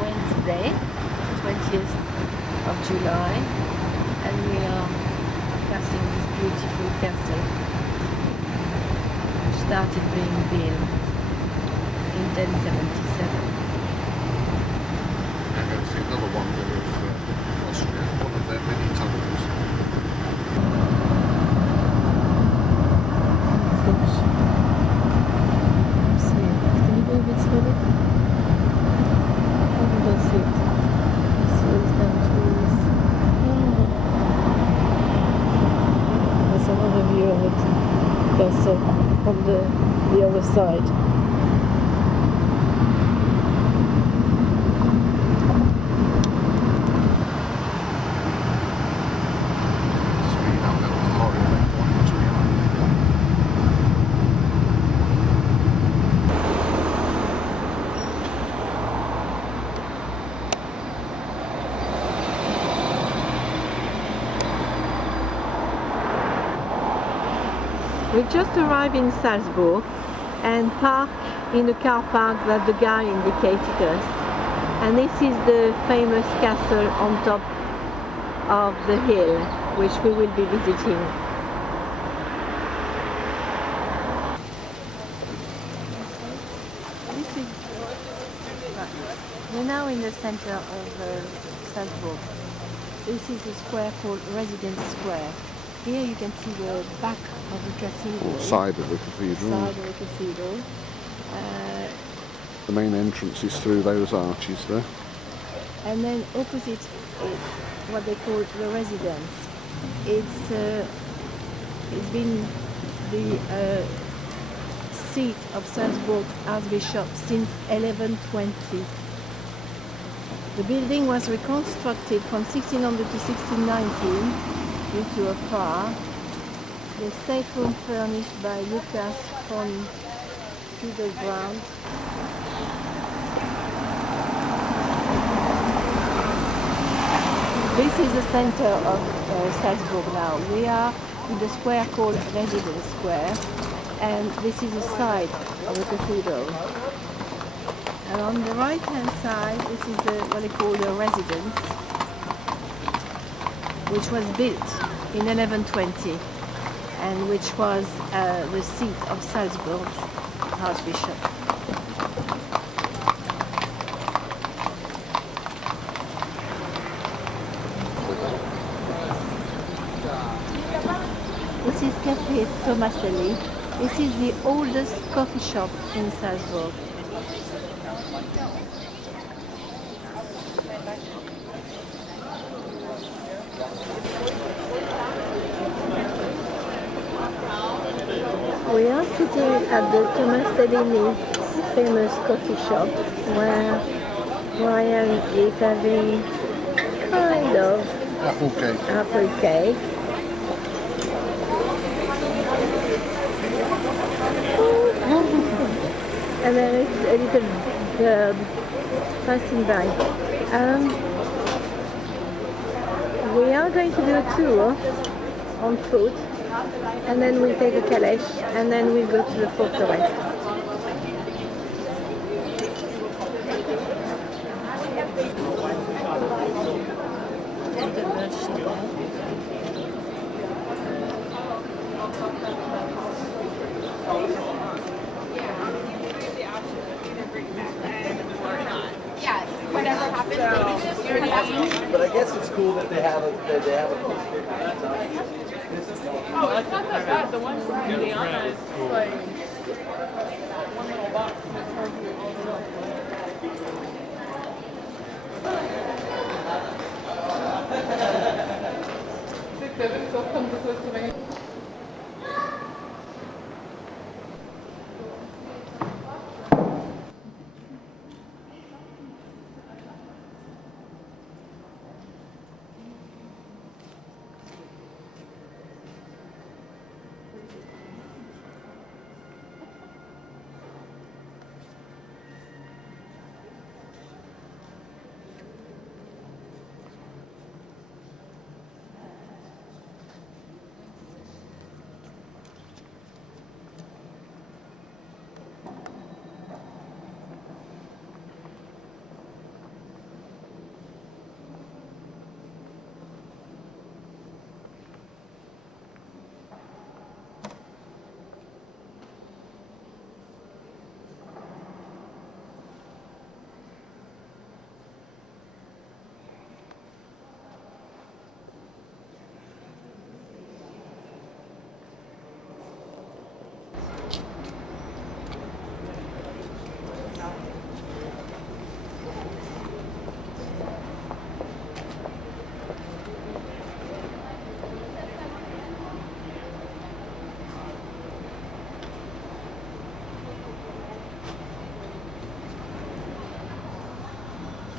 Wednesday, 20th of July, and we are passing this beautiful castle which started being built in 1077. Another wonder of Austria, one of their many tunnels. See, can you go a bit slowly? How do you see it? You see all these damn trees. That's another view of it. That's on the other side. We just arrived in Salzburg and parked in the car park that the guy indicated us. And this is the famous castle on top of the hill, which we will be visiting. We're now in the center of Salzburg. This is a square called Residence Square. Here you can see the back of the cathedral. Or side of the cathedral. Side of the cathedral. The main entrance is through those arches there. And then opposite is what they call the residence. It's been the seat of Salzburg Archbishop since 1120. The building was reconstructed from 1600 to 1619 due to a fire. The stateroom furnished by Lucas von Hildebrandt. This is the center of Salzburg now. We are in the square called Residence Square, and this is the side of the cathedral. And on the right hand side, this is what they call the residence, which was built in 1120 and which was the seat of Salzburg's Archbishop. This is Café Tomaselli. This is the oldest coffee shop in Salzburg. We are sitting at the Tomaselli famous coffee shop where Bryan is having kind of apple cake. And there is a little bird passing by. We are going to do a tour on foot, and then we'll take a calèche, and then we'll go to the fortress. But I guess it's cool that they have a Oh, it's not that bad. The one from Indiana is like one little box and it tells you all the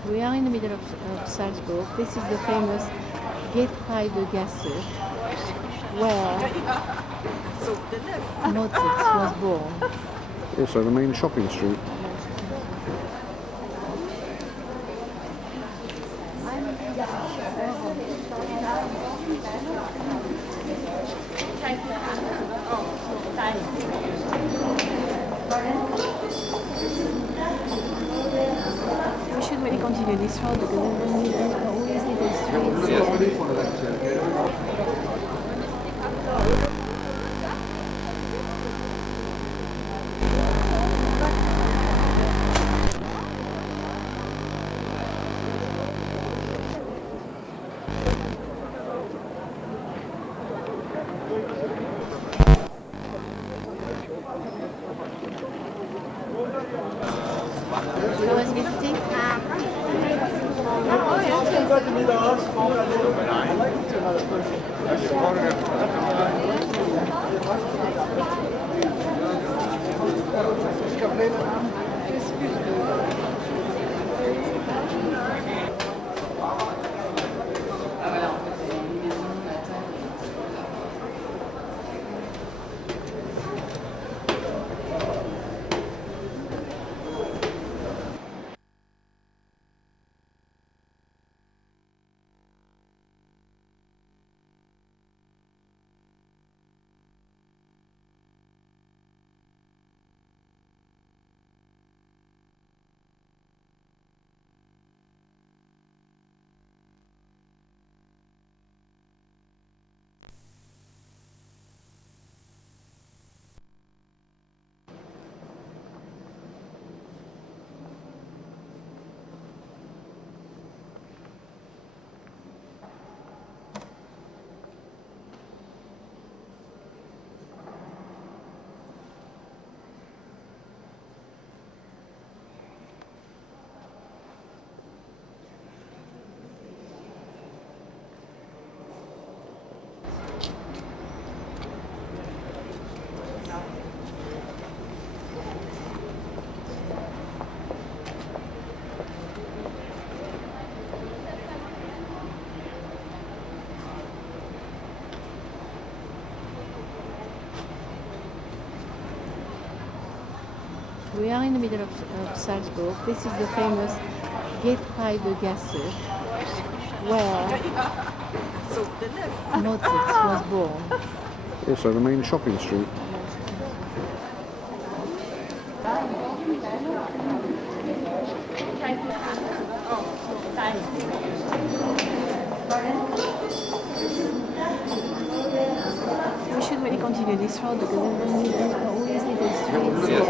We are in the middle of Salzburg. This is the famous Gateway de Gasse, where Mozart was born. Also the main shopping street. continue this road because there's always little streets. I was visiting. We are in the middle of Salzburg. This is the famous Gateway de Gasse, where Mozart was born. Also the main shopping street. We should really continue this road because there's always little streets.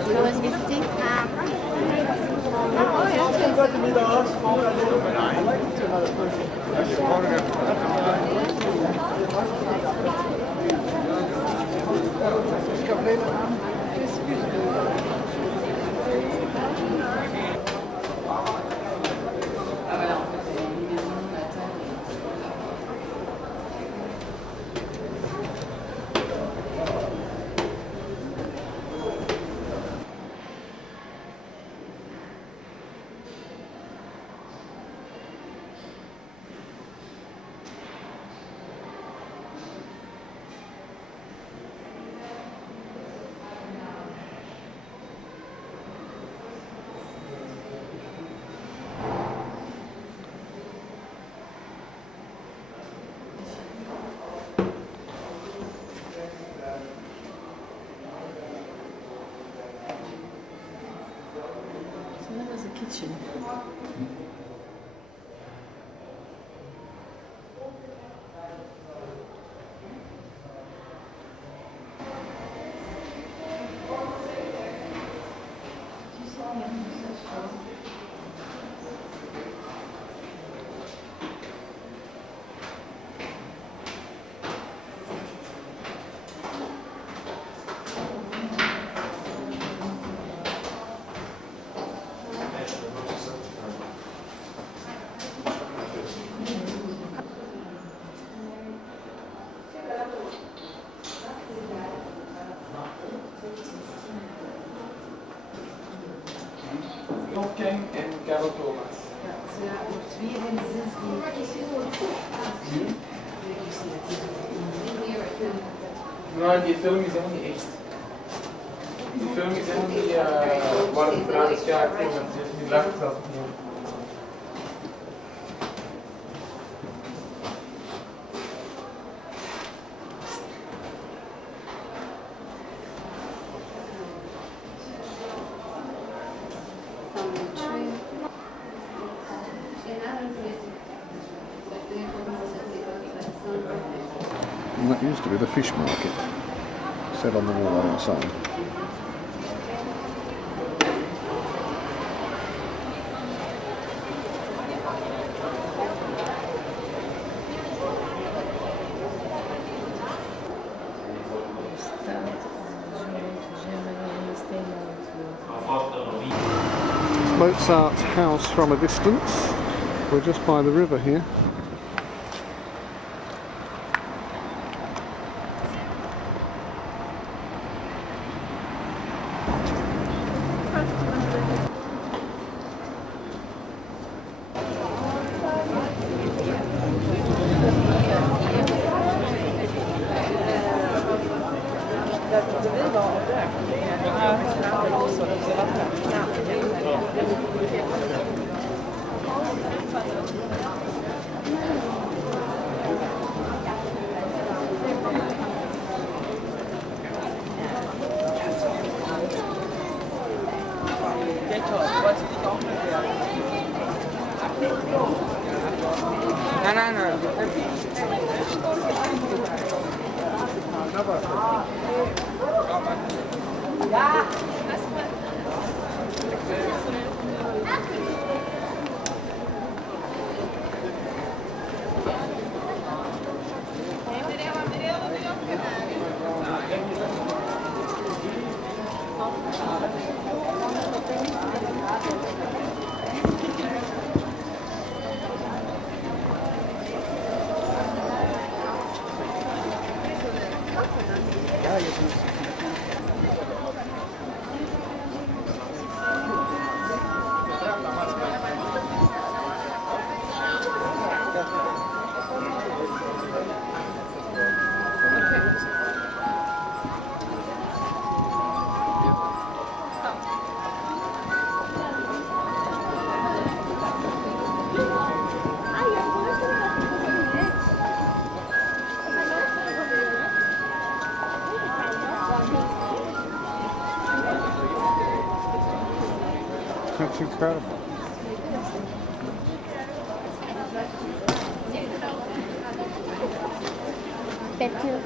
I was visiting. So that was the kitchen. Wolfgang and Carol Thomas. Nein, die Film ist auch nicht echt. Die Film ist auch nicht, war das gerade das Jahr gefilmt, sie ist nicht lachen lassen. And that used to be the fish market, said on the wall outside. Mozart's house from a distance. We're just by the river here. That's incredible. Thank you.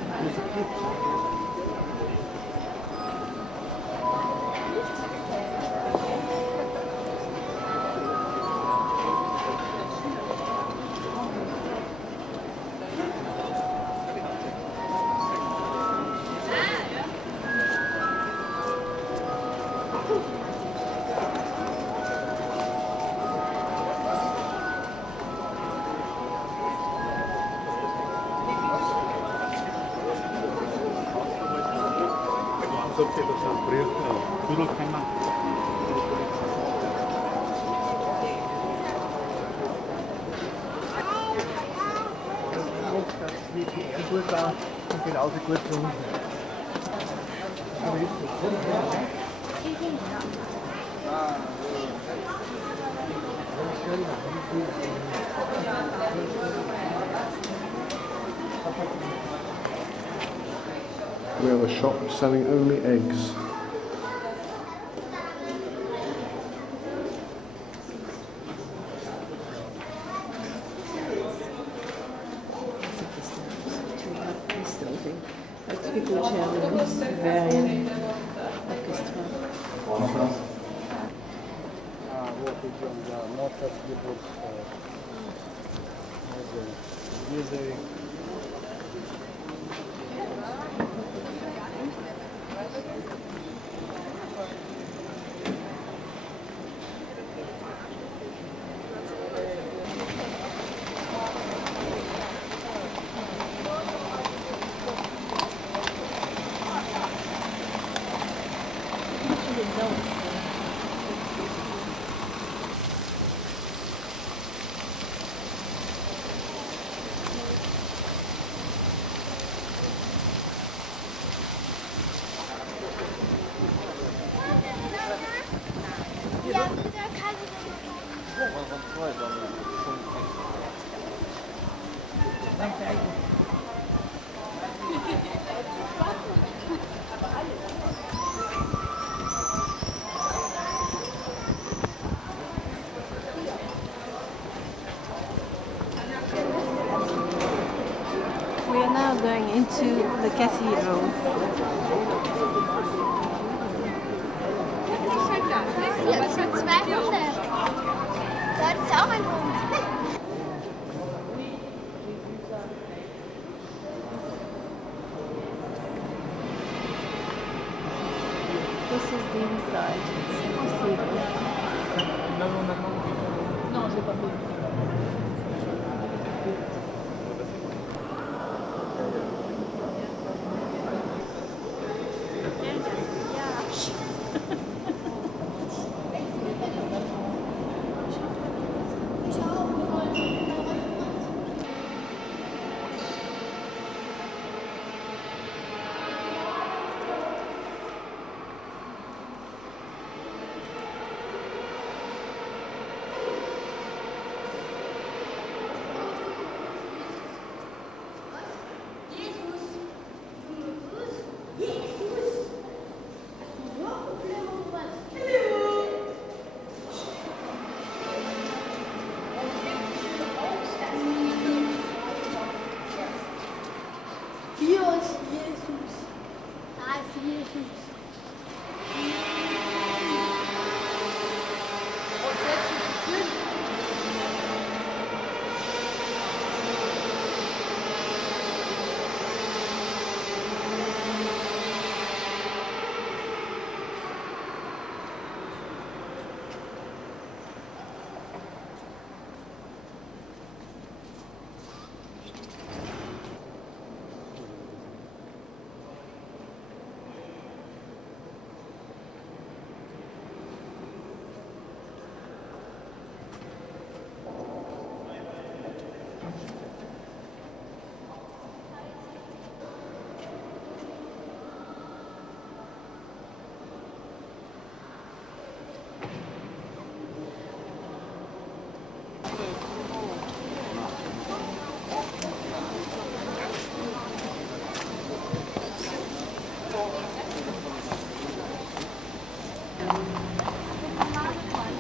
Gut da und genauso gut für uns. We have a shop selling only eggs. Typical German, Bavarian orchestra. We are now going into the cathedral. Jetzt sind 200. Dort ist auch ein Hund. This is the inside. It's a cathedral. Non, j'ai pas vu.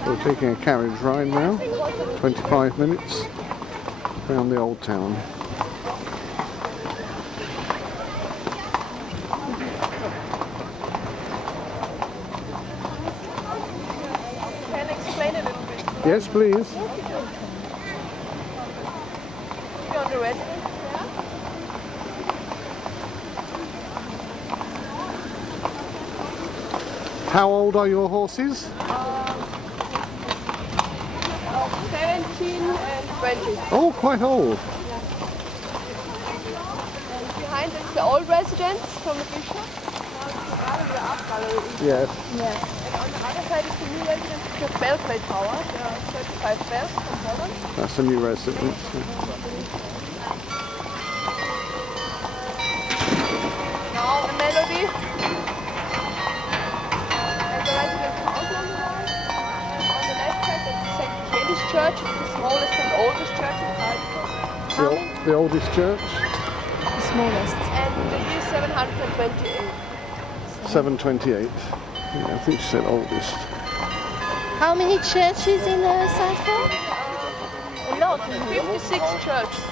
We're taking a carriage ride now, 25 minutes around the old town. Can I explain a little bit? Yes, please. You're on the residence there? How old are your horses? 17 and 20. Oh, quite old. And behind is the old residence from the bishop. Now it's the art gallery. Yes. Yeah. And on the other side is the new residence, the Belgrade Tower. There are 35 bells from Holland. That's a new residence. Now a melody. And the residence house on the right. And on the left side, that's the St. Michaelis Church. It's the smallest and oldest church in Salzburg. The oldest church? The smallest. And the year 728. 728. Yeah, I think she said oldest. How many churches in Salzburg? A lot. 56 churches.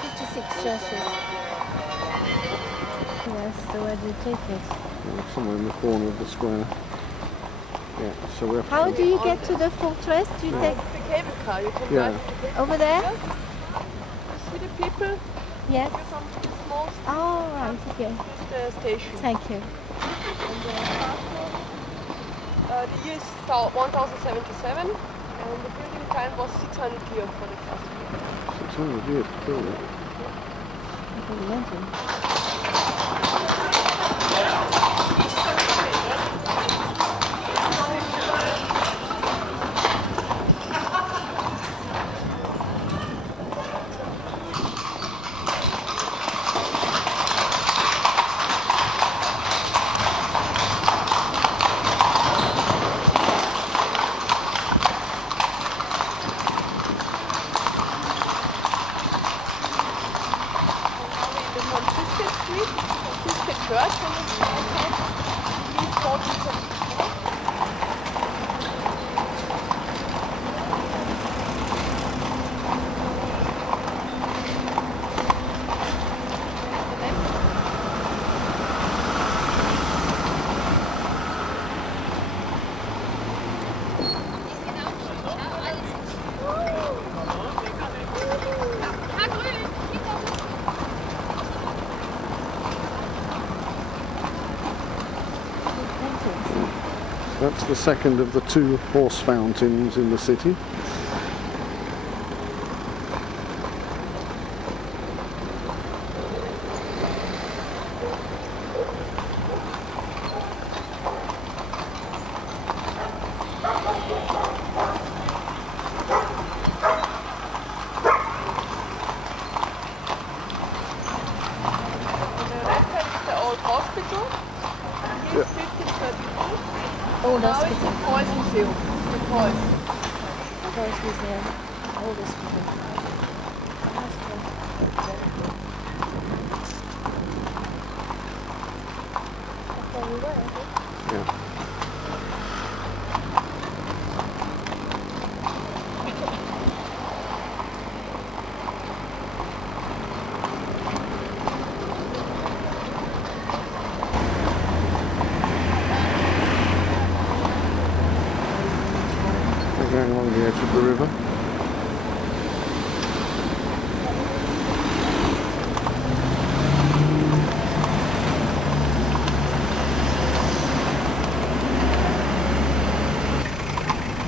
56 churches. Yes, so where do you take it? Somewhere in the corner of the square. Yeah, so we have How to... do you get to the fortress? Do you take The cable car, you can Yeah. drive. over there? You see the people? Yes. You come to the small Oh, right, okay. the station. Thank you. And the year is 1077 and the building time was 600 years for the castle. 600 years to build it. I can imagine. That's the second of the 2 horse fountains in the city. Oh, that's Now it's the Toys Museum. The toys. Toys Museum. Oldest museum. That's where we were, I think. Yeah. Going along the edge of the river.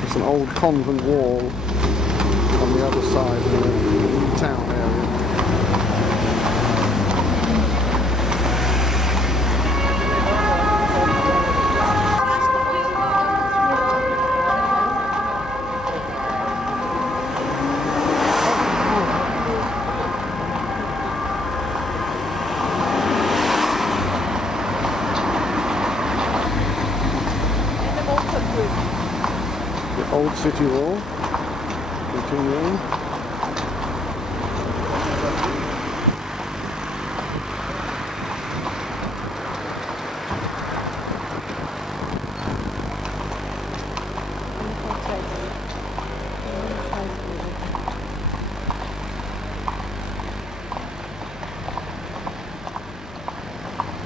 There's an old convent wall on the other side of the town area. The old city wall, continuing.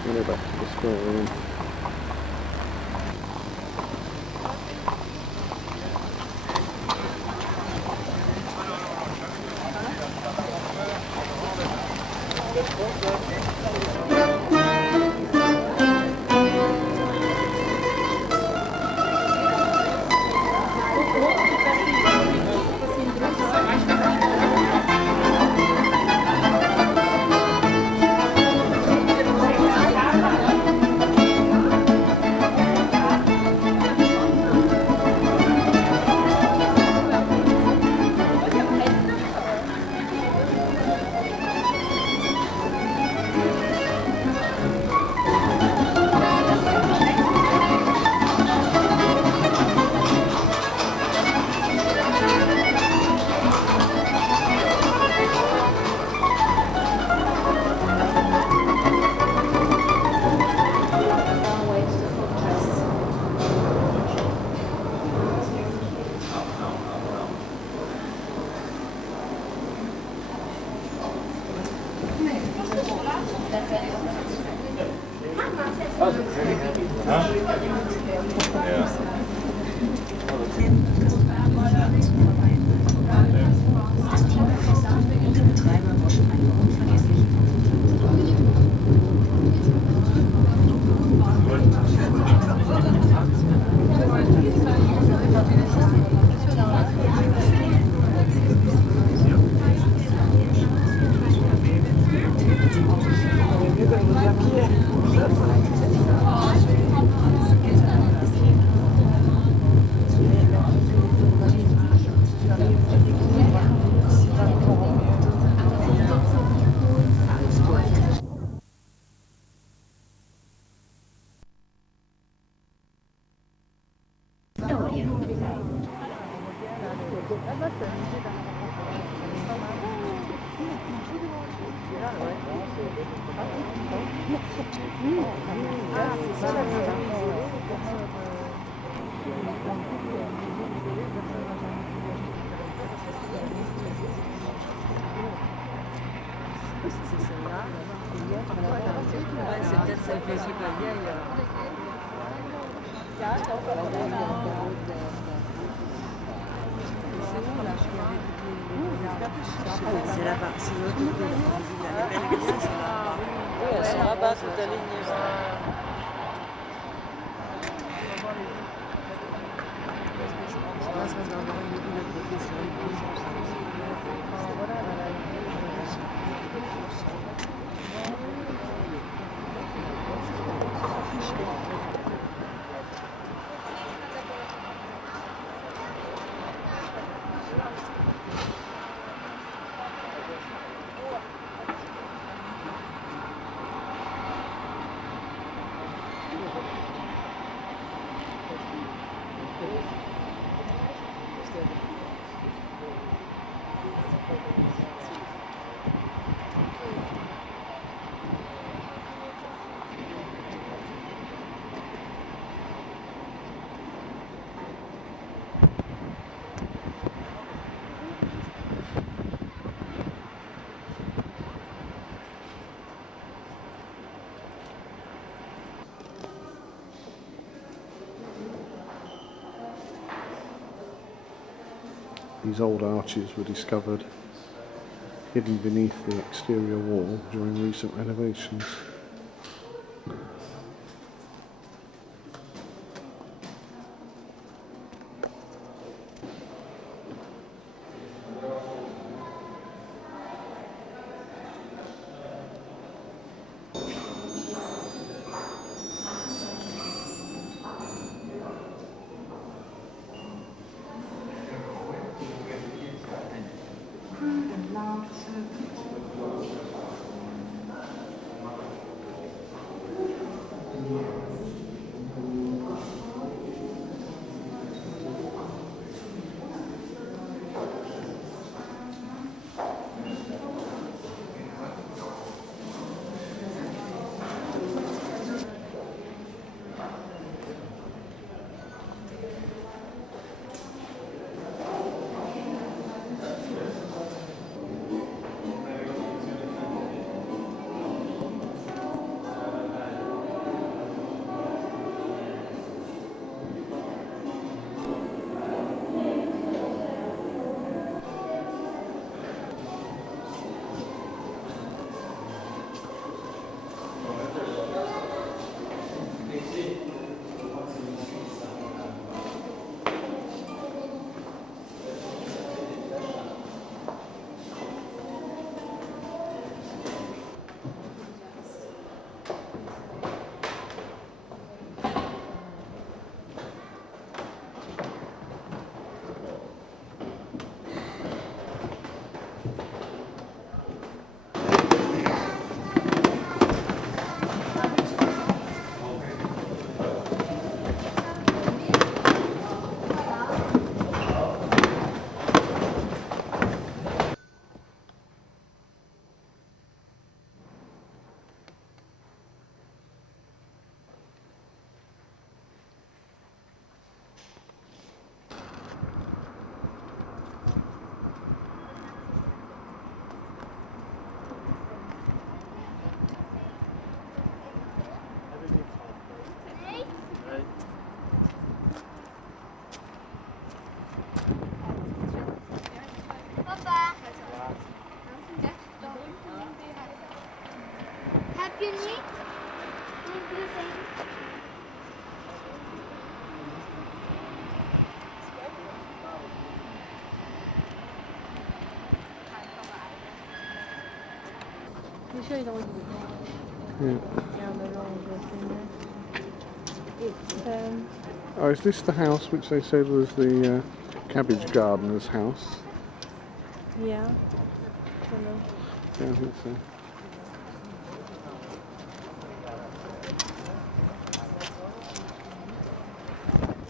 We'll go back to the square room. C'est la partie haute. Oui, elles sont là-bas, toutes alignées. These old arches were discovered hidden beneath the exterior wall during recent renovations. Yeah. It's Oh, is this the house which they said was the cabbage gardener's house? yeah. Don't know. Yeah, I think so.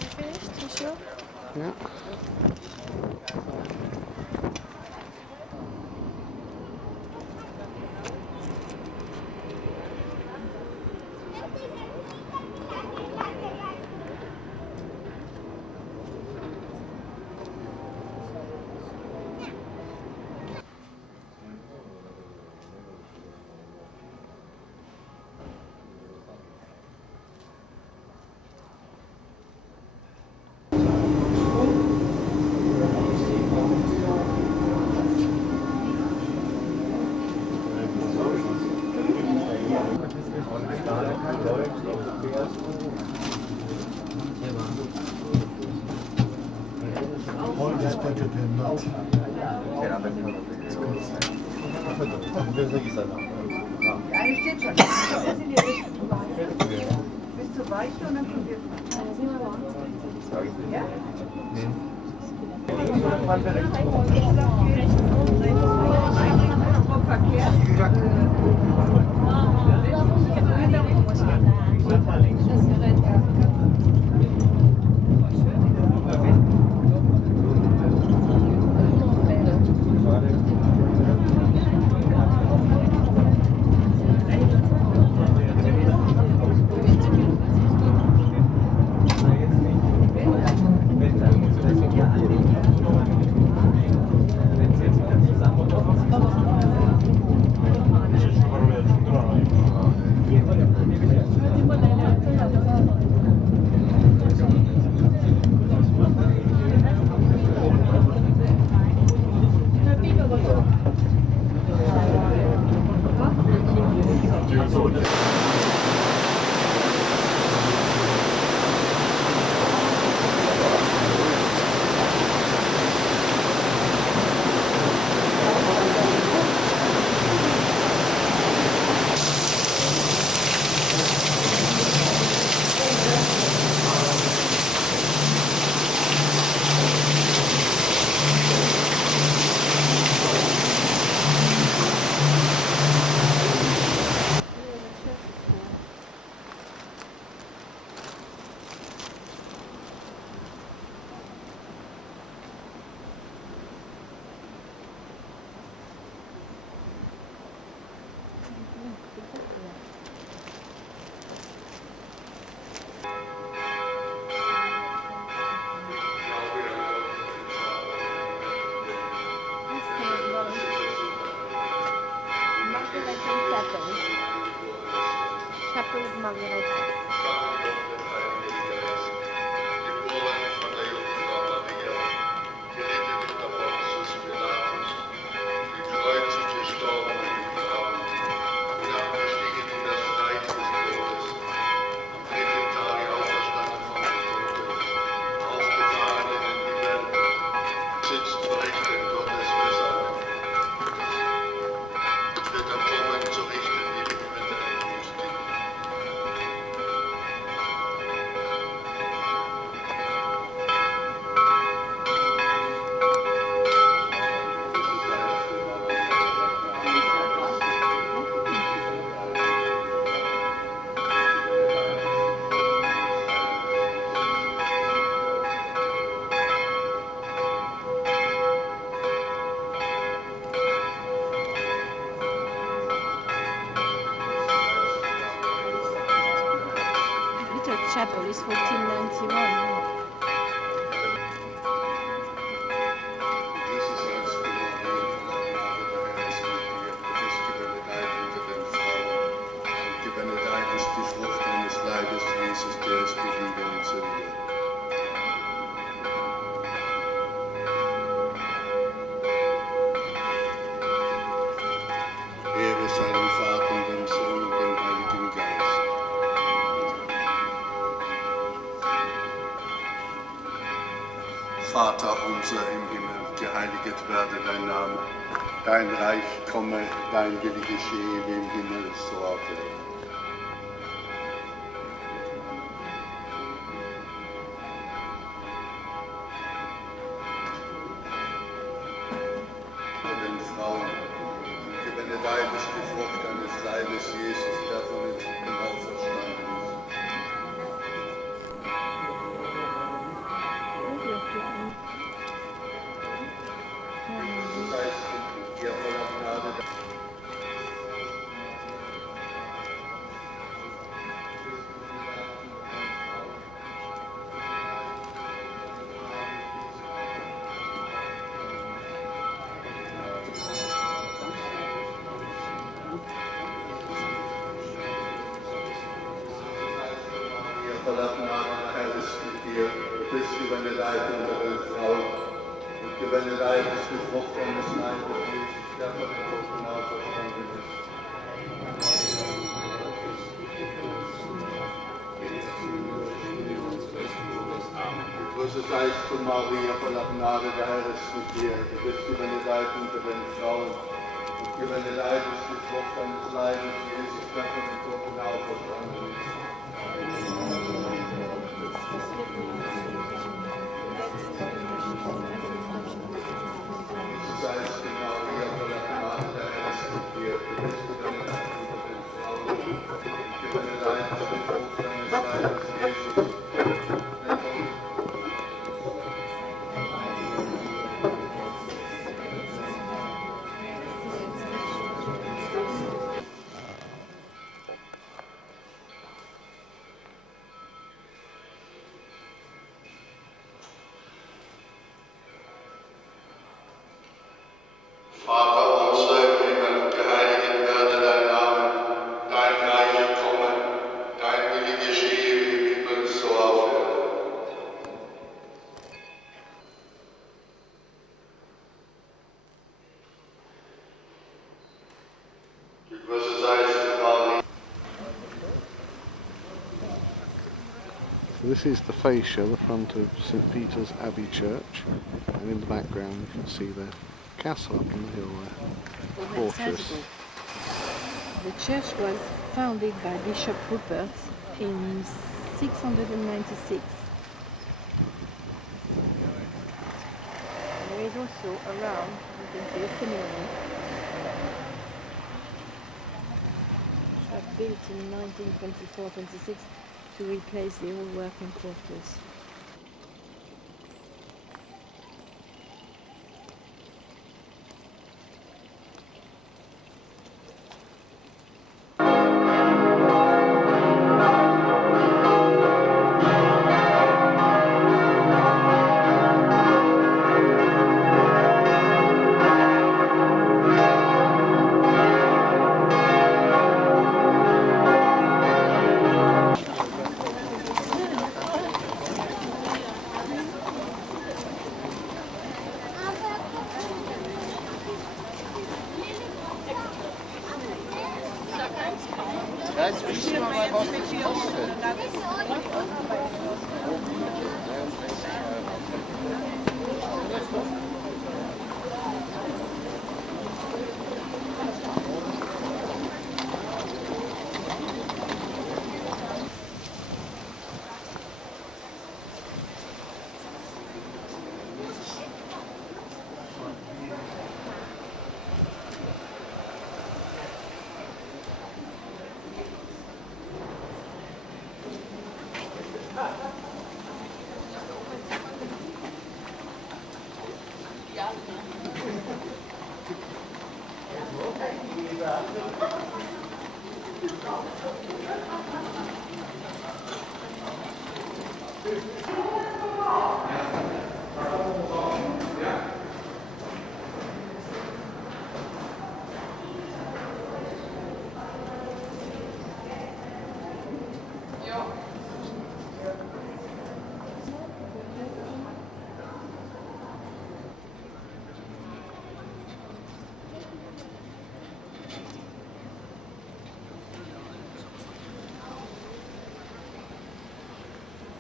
You finished? You sure? Yeah. Eine steht schon. Bist du weich und dann probiert man. Ja? Chapel of Margareta. Little chapel is 1491. Ehre sei dem Vater und dem Sohn und dem Heiligen Geist. Vater unser im Himmel, geheiligt werde dein Name. Dein Reich komme, dein Wille geschehe wie im Himmel, so auf Erden. Von den Frauen, gewinne deines die Frucht deines Leibes, Jesus, der von den Toten auferstanden ist. Ihr voller Gnade. Voller Gnade, Herr ist mit dir. Du bist gebenedeit unter den Frauen. Und gebenedeit ist die Frucht deines Leibes, Jesus, der von den Toten auferstanden ist. Größe seist du, Maria, voller Gnade, der Herr ist mit dir. Du bist gebenedeit unter den Frauen. Und gebenedeit ist die Frucht deines Leibes, Jesus, der von den Toten auferstanden ist. Größe seist du, Maria, voller Gnade, der Herr ist mit dir. Du bist gebenedeit unter den Frauen. Und gebenedeit ist die Frucht deines Leibes, Jesus. Vater unser im Himmel, geheiligt werde dein Name, dein Reich komme, dein Wille geschehe wie im Himmel, so auf Erden. Gegrüßet seist du, Maria. So this is the fascia, the front of St Peter's Abbey Church, and in the background you can see the castle up on the hill there, the fortress. The church was founded by Bishop Rupert in 696. There is also around, you can see a seminary, which was built in 1924-26 to replace the old working quarters. Jetzt wissen wir mal, was das kostet.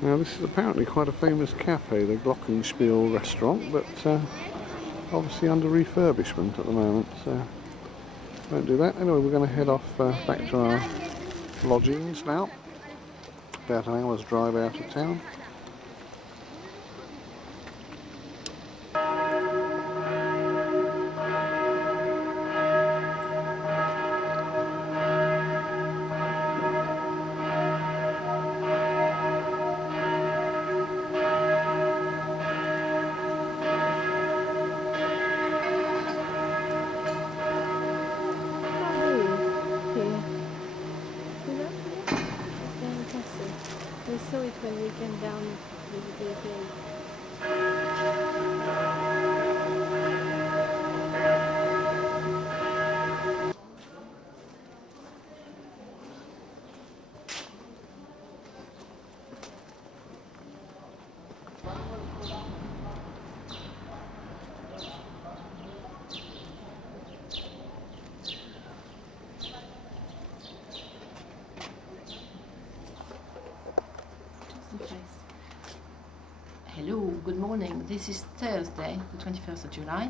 Now this is apparently quite a famous cafe, the Glockenspiel restaurant, but obviously under refurbishment at the moment, so won't do that. Anyway, we're going to head off back to our lodgings now, about an hour's drive out of town. We saw it when we came down morning. This is Thursday, the 21st of July.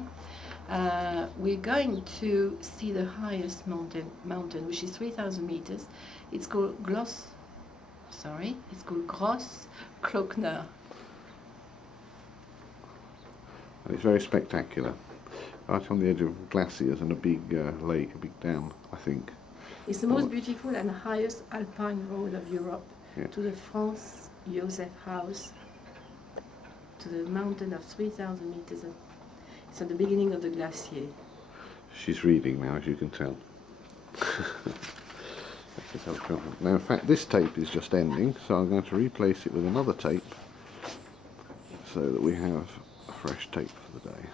We're going to see the highest mountain, which is 3,000 meters. It's called Gross Glockner. And it's very spectacular. Right on the edge of glaciers and a big lake, a big dam, I think. It's the most beautiful and highest alpine road of Europe. Yeah. To the Franz Josef House, to the mountain of 3,000 meters. It's at the beginning of the glacier. She's reading now, as you can tell. Now, in fact, this tape is just ending, so I'm going to replace it with another tape so that we have a fresh tape for the day.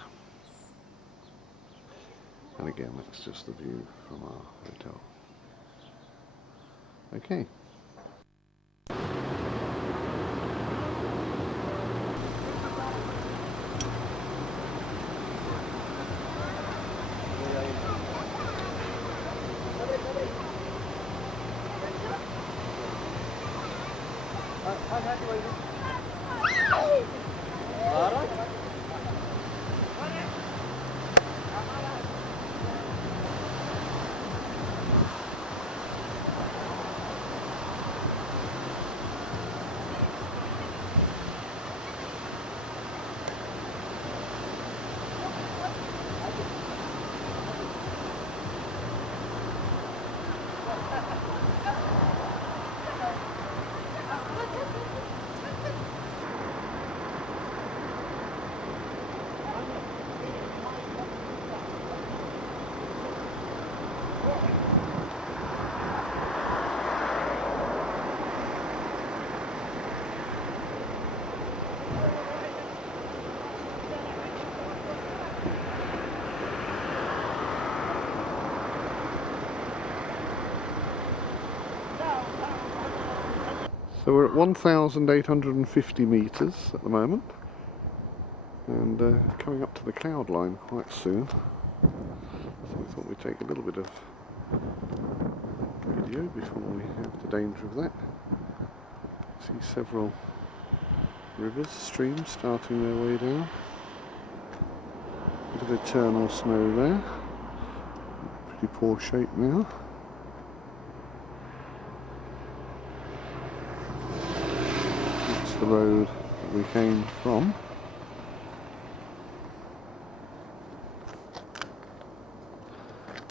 And again, that's just the view from our hotel. Okay. So we're at 1,850 metres at the moment, and coming up to the cloud line quite soon. So we thought we'd take a little bit of video before we have the danger of that. See several rivers, streams starting their way down. Bit of eternal snow there. Pretty poor shape now. The road that we came from.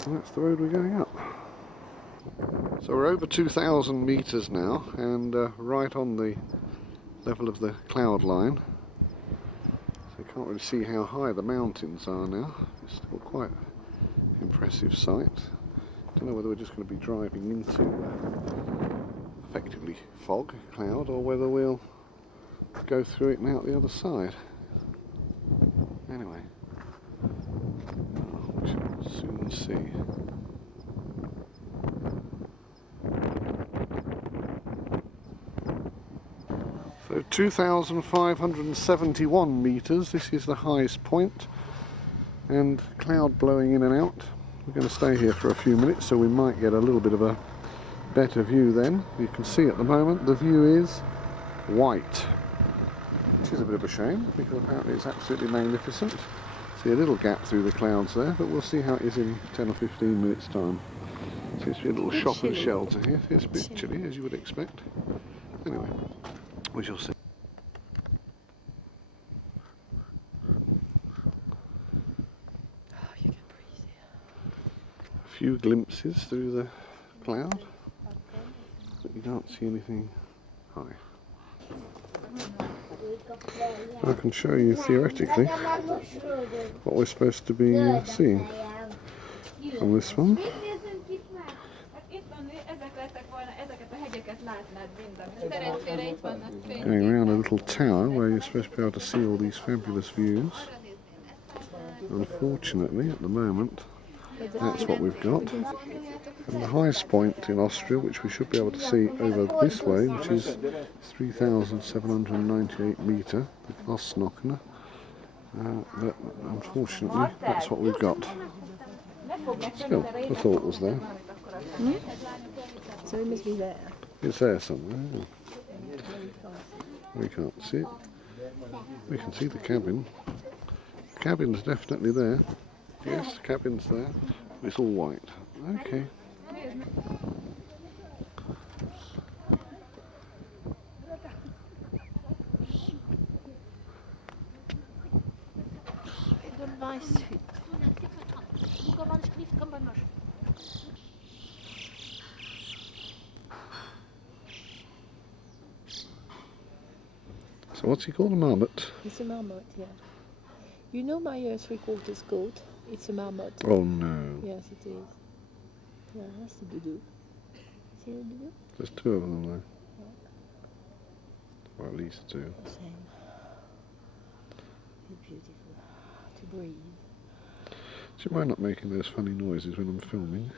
And that's the road we're going up. So we're over 2,000 metres now, and right on the level of the cloud line. So you can't really see how high the mountains are now. It's still quite an impressive sight. Don't know whether we're just going to be driving into effectively fog, cloud, or whether we'll go through it and out the other side. Anyway, we shall soon see. So 2,571 metres, this is the highest point, and cloud blowing in and out. We're going to stay here for a few minutes, so we might get a little bit of a better view then. You can see at the moment the view is white. Which is a bit of a shame, because apparently it's absolutely magnificent. See a little gap through the clouds there, but we'll see how it is in 10 or 15 minutes time. Seems to be a little shop and shelter here. It's a bit chilly, as you would expect. Anyway, we shall see. A few glimpses through the cloud, but you can't see anything high. I can show you theoretically what we're supposed to be seeing from this one. Going around a little tower where you're supposed to be able to see all these fabulous views. Unfortunately, at the moment, that's what we've got. And the highest point in Austria, which we should be able to see over this way, which is 3,798 metre, the Glockner. But unfortunately, that's what we've got. Still, the thought was there. So it must be there. It's there somewhere. We can't see it. We can see the cabin. The cabin's definitely there. Yes, the cabin's there. It's all white. Okay. So what's he called, a marmot? It's a marmot, yeah. You know my 3/4 coat? It's a marmot. Oh no. Yes, it is. Yeah, that's the doudou. See the doudou? There's two of them there. Or at least two. The same. It's beautiful to breathe. Do you mind not making those funny noises when I'm filming?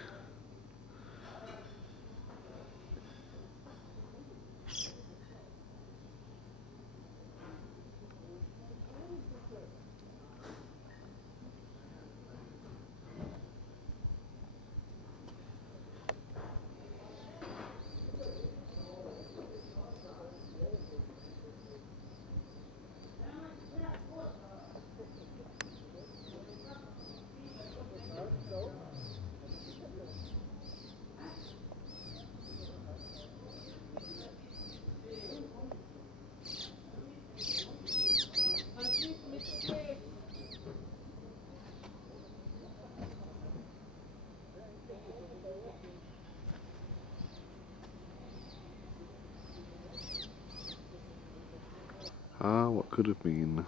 Ah, what could have been,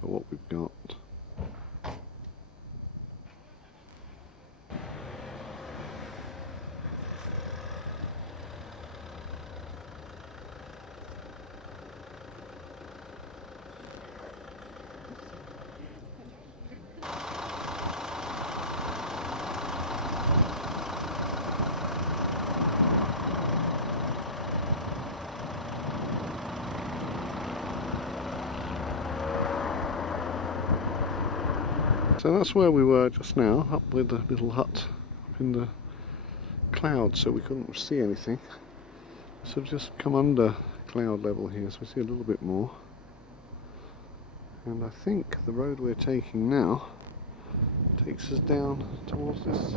but what we've got. So that's where we were just now, up with the little hut up in the clouds, so we couldn't see anything. So we've just come under cloud level here, so we see a little bit more. And I think the road we're taking now takes us down towards this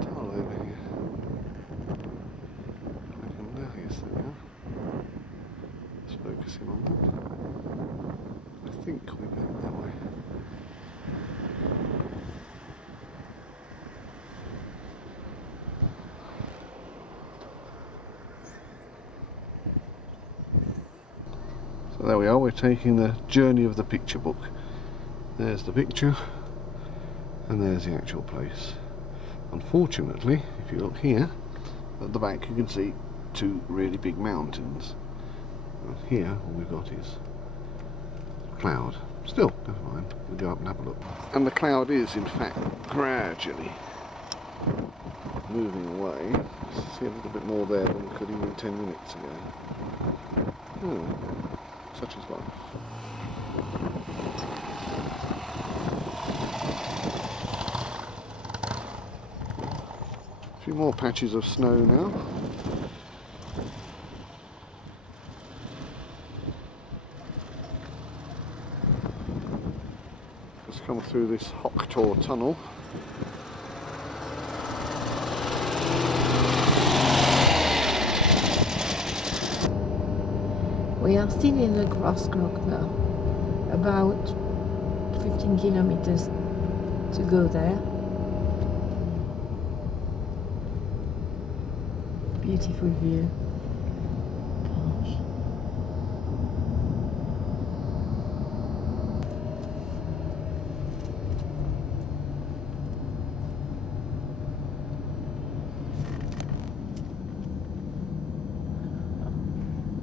tunnel over here. Yes, there we are. Let's focus in on that. I think we go that way. So there we are, we're taking the journey of the picture book. There's the picture, and there's the actual place. Unfortunately, if you look here, at the back you can see two really big mountains. And here all we've got is cloud. Still, never mind, we'll go up and have a look. And the cloud is in fact gradually moving away. See a little bit more there than we could even 10 minutes ago. Such is life. A few more patches of snow now. Just come through this Hochtor tunnel. We are still in the Grossglock now, about 15 kilometers to go there. Beautiful view. Gosh.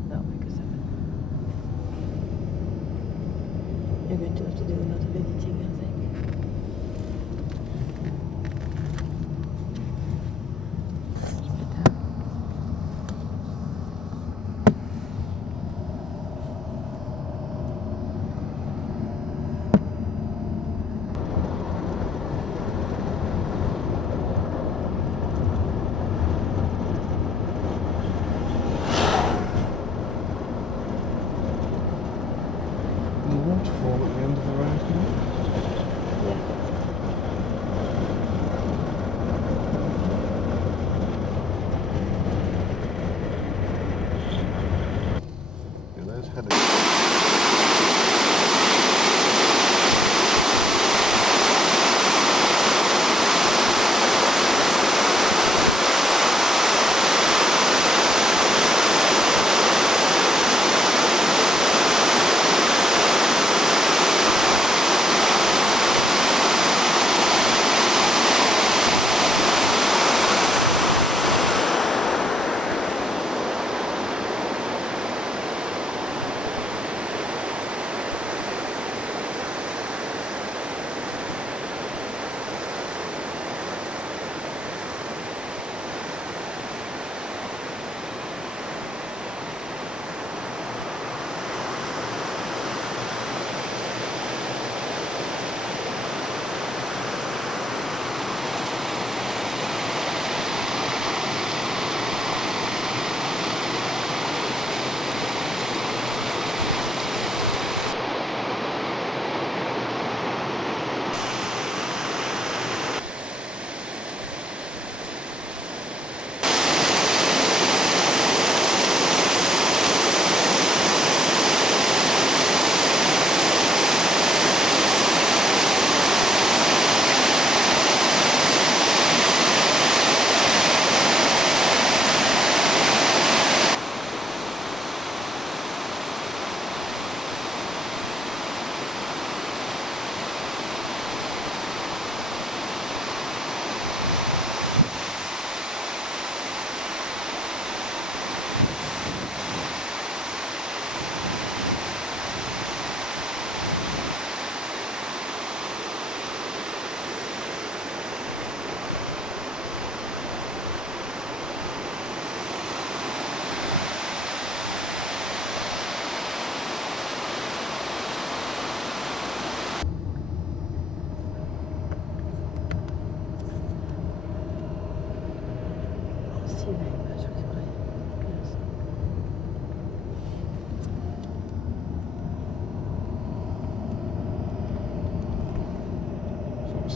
No, because you're going to have to do a lot of editing, I think.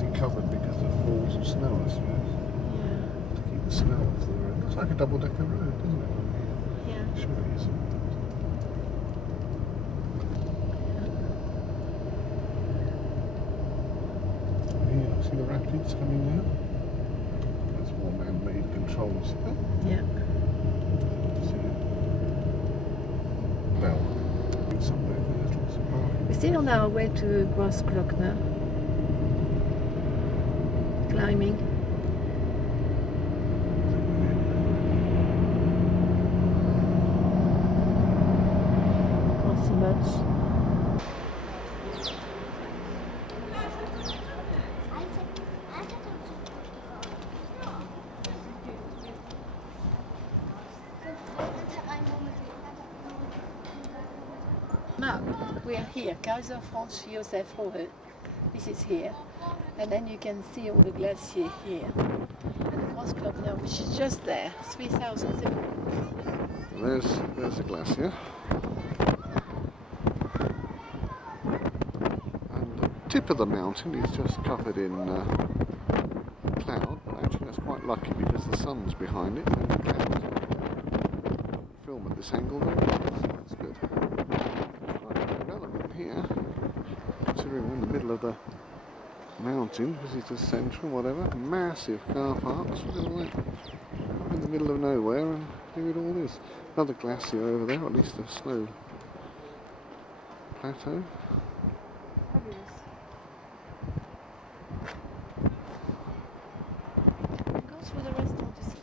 obviously covered because of falls of snow, I suppose. Yeah. To keep the snow off the road. Looks like a double-decker road, doesn't it? Yeah. Sure it is. Here, see the rapids coming down? That's more man-made controls. Yeah. See it? Well, it's somewhere there's lots of parking. We're still on our way to Großglockner. Climbing. Not so much. Map. We are here, Kaiser Franz Josef Hohe. This is here, and then you can see all the glacier here. And Großglockner, which is just there, 3,000. There's the glacier. And the tip of the mountain is just covered in cloud, but actually that's quite lucky because the sun's behind it and the clouds film at this angle very well, so that's good. Quite a development here, considering we're in the middle of the mountain, visitor centre, whatever, massive car parks, look at all that. In the middle of nowhere, and here it all is. Another glacier over there, or at least a snow plateau. Fabulous. Go through the restaurant to see.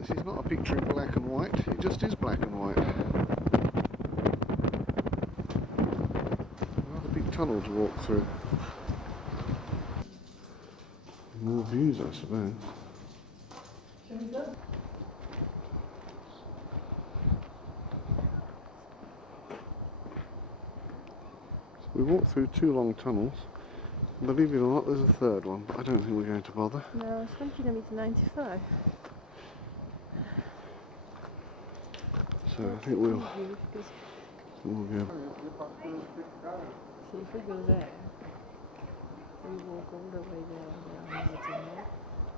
This is not a picture in black and white, it just is black and white. Another big tunnel to walk through. More views, I suppose. So we walked through 2 long tunnels. Believe it or not, there's a third one, but I don't think we're going to bother. No, it's 1 kilometer 95. So I think we'll go. So if we go there, we walk all the way there, there another tunnel,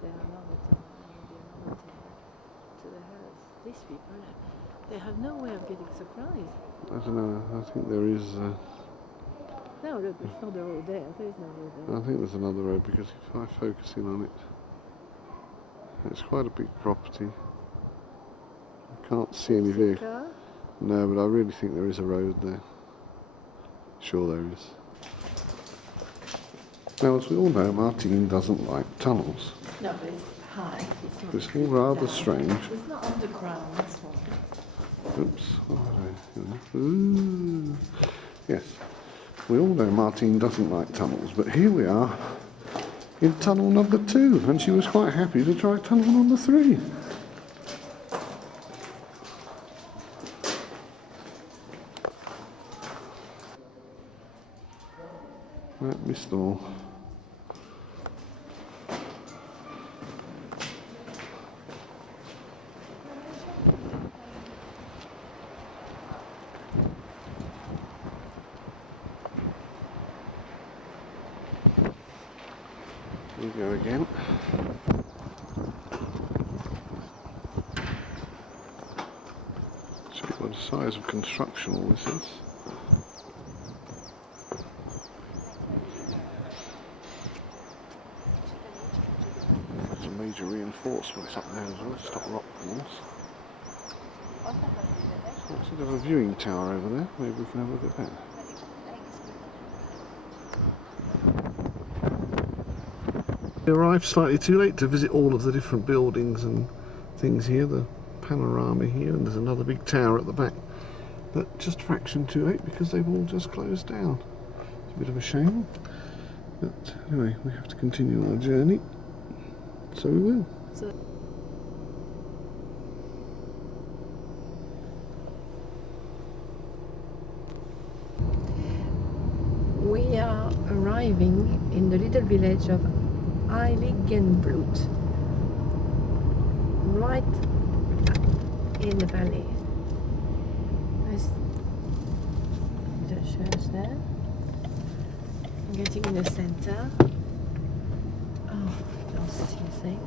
there another tunnel, another tunnel, to the house. These people, they have no way of getting supplies. I don't know, I think there is... No, look, it's not the road there, there is no road there. I think there's another road because if I focus in on it, it's quite a big property. I can't see any vehicle. No, but I really think there is a road there. Sure there is. Now, as we all know, Martine doesn't like tunnels. No, but it's high. It's all rather strange. It's not underground, that's why. Oops. Oh, ooh. Yes. We all know Martine doesn't like tunnels, but here we are in tunnel number 2, and she was quite happy to try tunnel number 3. Right, missed them all. Here we go again. See what the size of construction all this is. There's some major reinforcements up there as well to stop rock falls. Also got a viewing tower over there, maybe we can have a look at that. We arrived slightly too late to visit all of the different buildings and things here, the panorama here, and there's another big tower at the back. But just a fraction too late because they've all just closed down. It's a bit of a shame. But anyway, we have to continue our journey. So we will. We are arriving in the little village of Heiligenblut, right in the valley. There's church there. I'm getting in the center. Oh, I don't see a thing.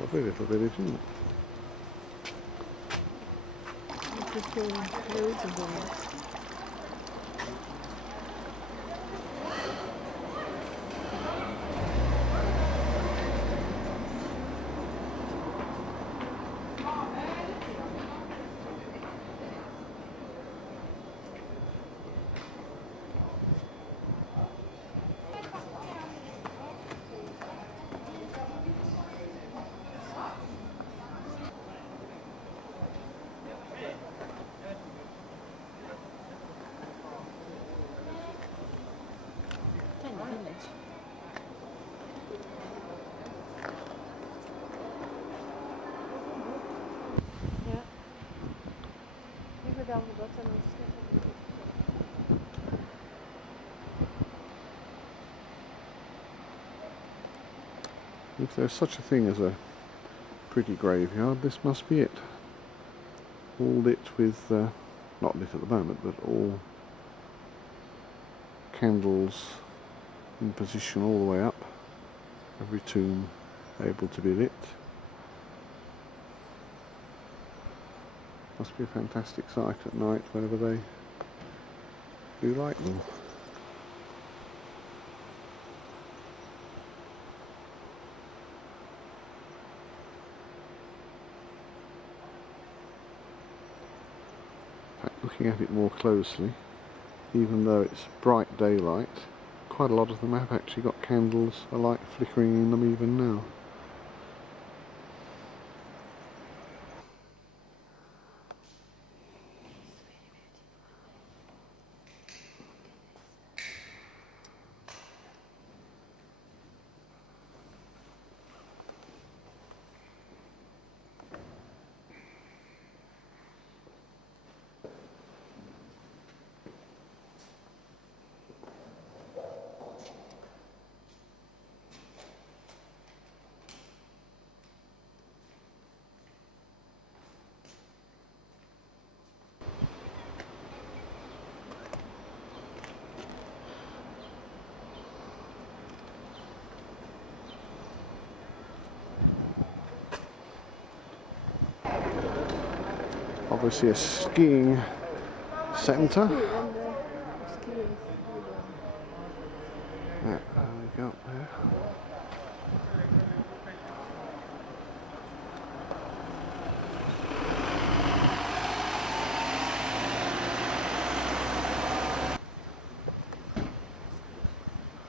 Lovely little village, isn't it? People, loads of them. Village. Yeah. We go down the bottom and step. If there's such a thing as a pretty graveyard, this must be it. All lit with, not lit at the moment, but all candles in position all the way up. Every tomb able to be lit. Must be a fantastic sight at night whenever they do light them. Looking at it more closely, even though it's bright daylight, quite a lot of them have actually got candles alight flickering in them even now. Obviously a skiing centre. Yeah, there we go up there.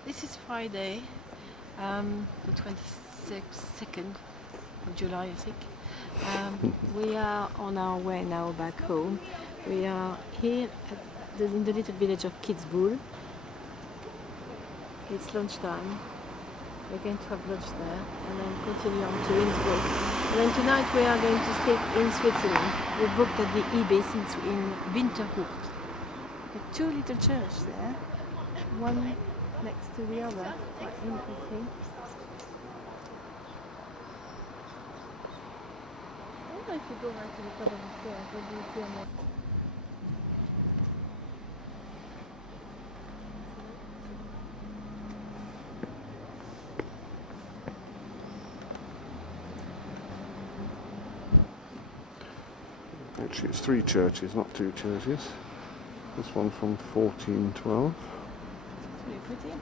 This is Friday, the 22nd of July, I think. We are on our way now back home. We are here in the little village of Kitzbühel. It's lunchtime. We're going to have lunch there and then continue on to Innsbruck. And then tonight we are going to stay in Switzerland. We booked at the Ibis in Winterhucht. There are two little churches there, one next to the other. Quite interesting. I don't know if you go right to the top of the stairs, what do you see on that? Actually it's three churches, not two churches. This one from 1412. It's really pretty.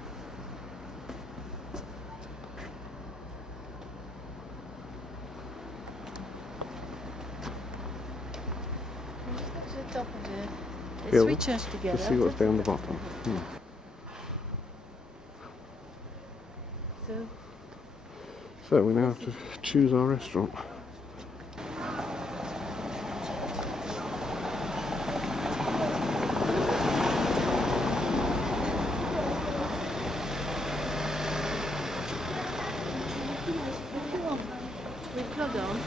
Let's go to the top of the Hill. three churches together. Let's see what's down the bottom. So we now have to choose our restaurant. We've got on.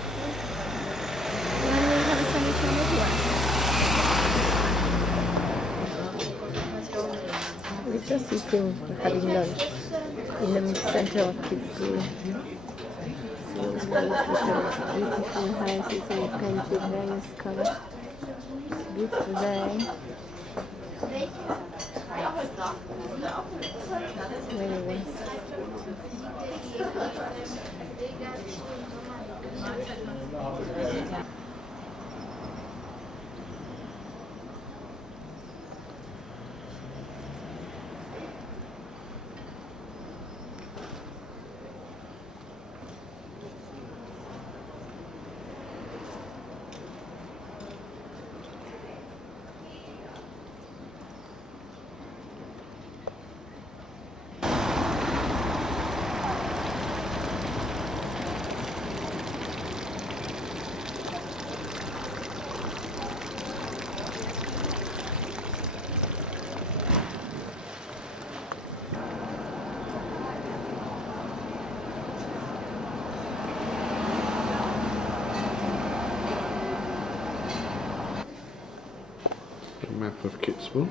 just sitting, having lunch in the center of Kitzbühel. So beautiful houses all painted various colors. It's a beautiful day. Really nice. Map of Kitzbühel.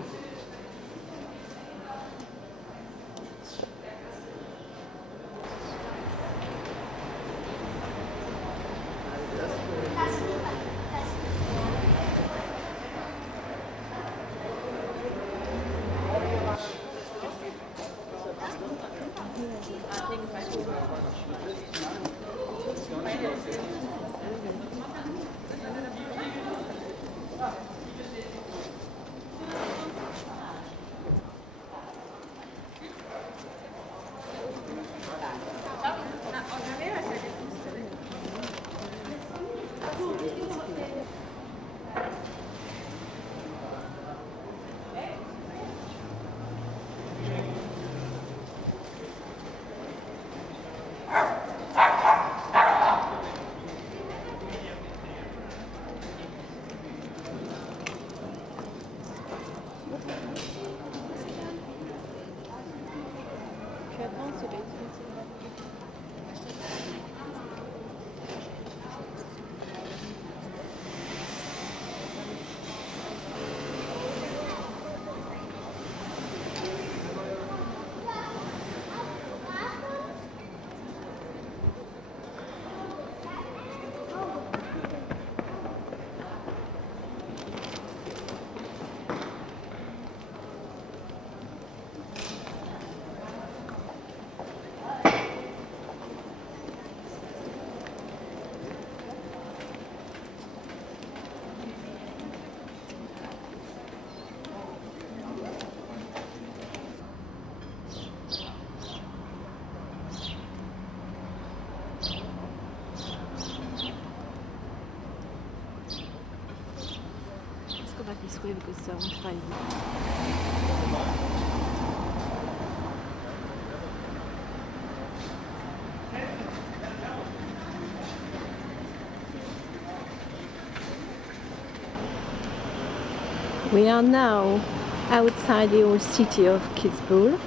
We are now outside the old city of Kitzbühel,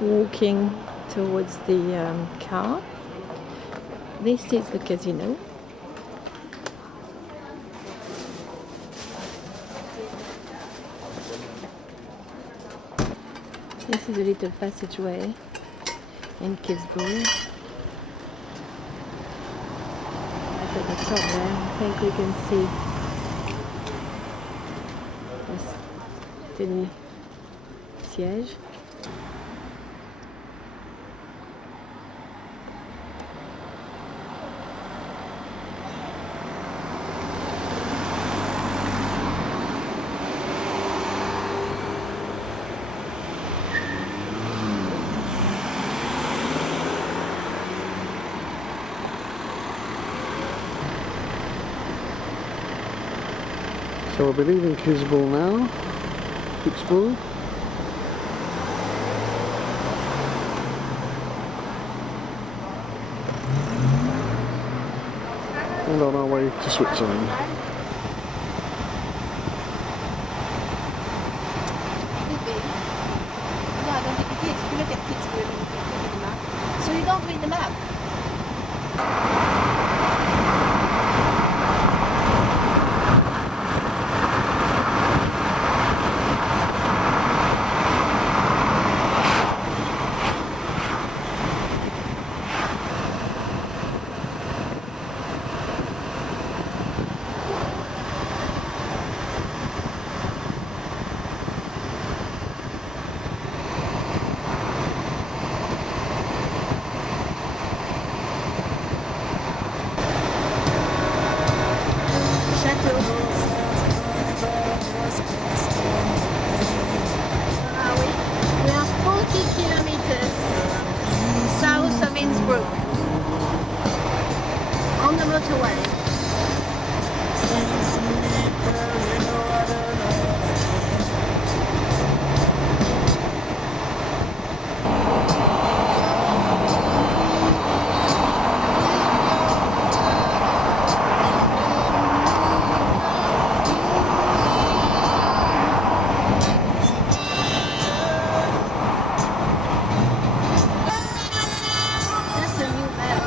walking towards the car. This is the casino. This is a little passageway in Kitzbühel. At the top there, I think we can see the siège. So we'll be leaving Kitzbühel now. Kitzbühel. And on our way to Switzerland. So you don't read the map? motorway. That's the new map.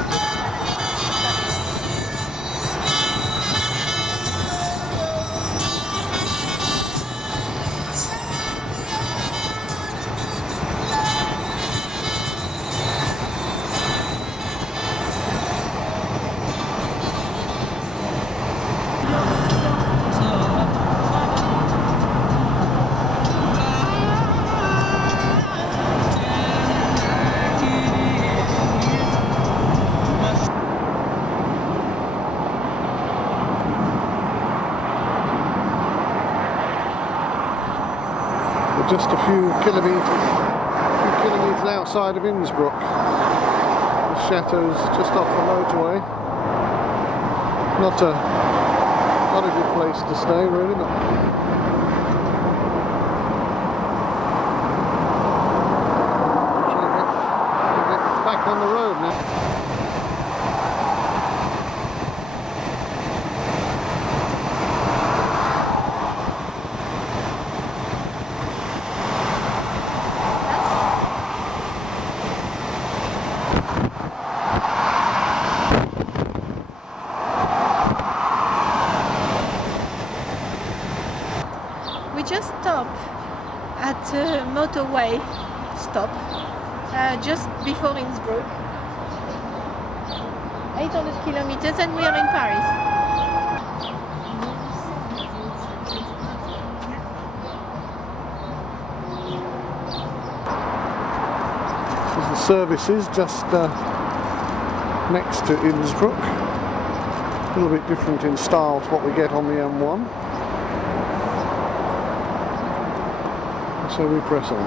We're just a few kilometres outside of Innsbruck. The chateau's just off the motorway. Not a good place to stay, really, but get back on the road now. We just stopped at a motorway stop just before Innsbruck. 800 kilometers and we are in Paris. This is the services just next to Innsbruck. A little bit different in style to what we get on the M1. So we press on.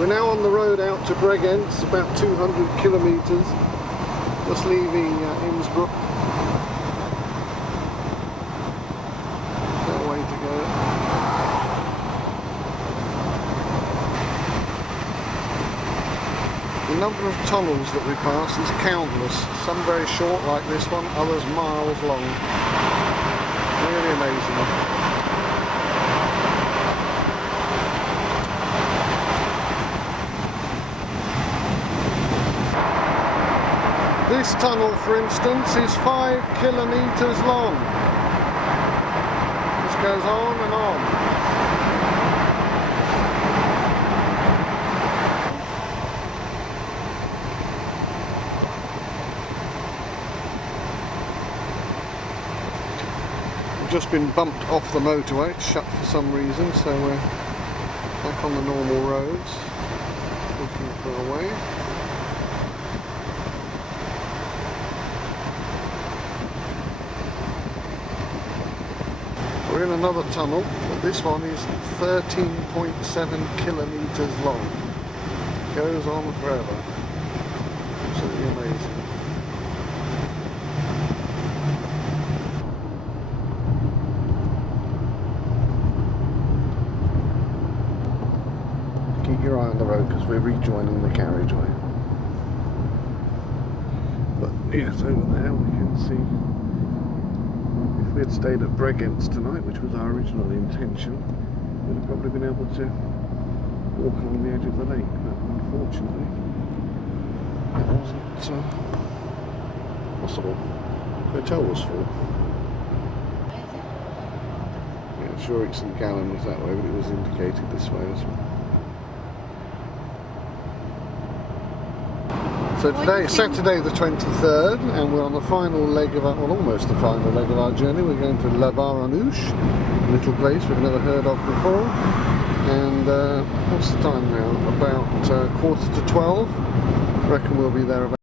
We're now on the road out to Bregenz, about 200 kilometres, just leaving Innsbruck. Fair way to go. The number of tunnels that we pass is countless, some very short like this one, others miles long. Really amazing. This tunnel, for instance, is 5 kilometres long. This goes on and on. We've just been bumped off the motorway, it's shut for some reason, so we're back on the normal roads, looking for a way. We're in another tunnel, but this one is 13.7 kilometres long. Goes on forever. Absolutely amazing. Keep your eye on the road because we're rejoining the carriageway. But yes, over there we can see. If we had stayed at Bregenz tonight, which was our original intention, we'd have probably been able to walk along the edge of the lake, but unfortunately it wasn't possible. The hotel was full. Yeah, Zurich St Gallen was that way, but it was indicated this way as well. So today, Saturday the 23rd, and we're on the final leg of our, well, almost the final leg of our journey. We're going to La Baronouche, a little place we've never heard of before. And what's the time now? About 11:45. I reckon we'll be there about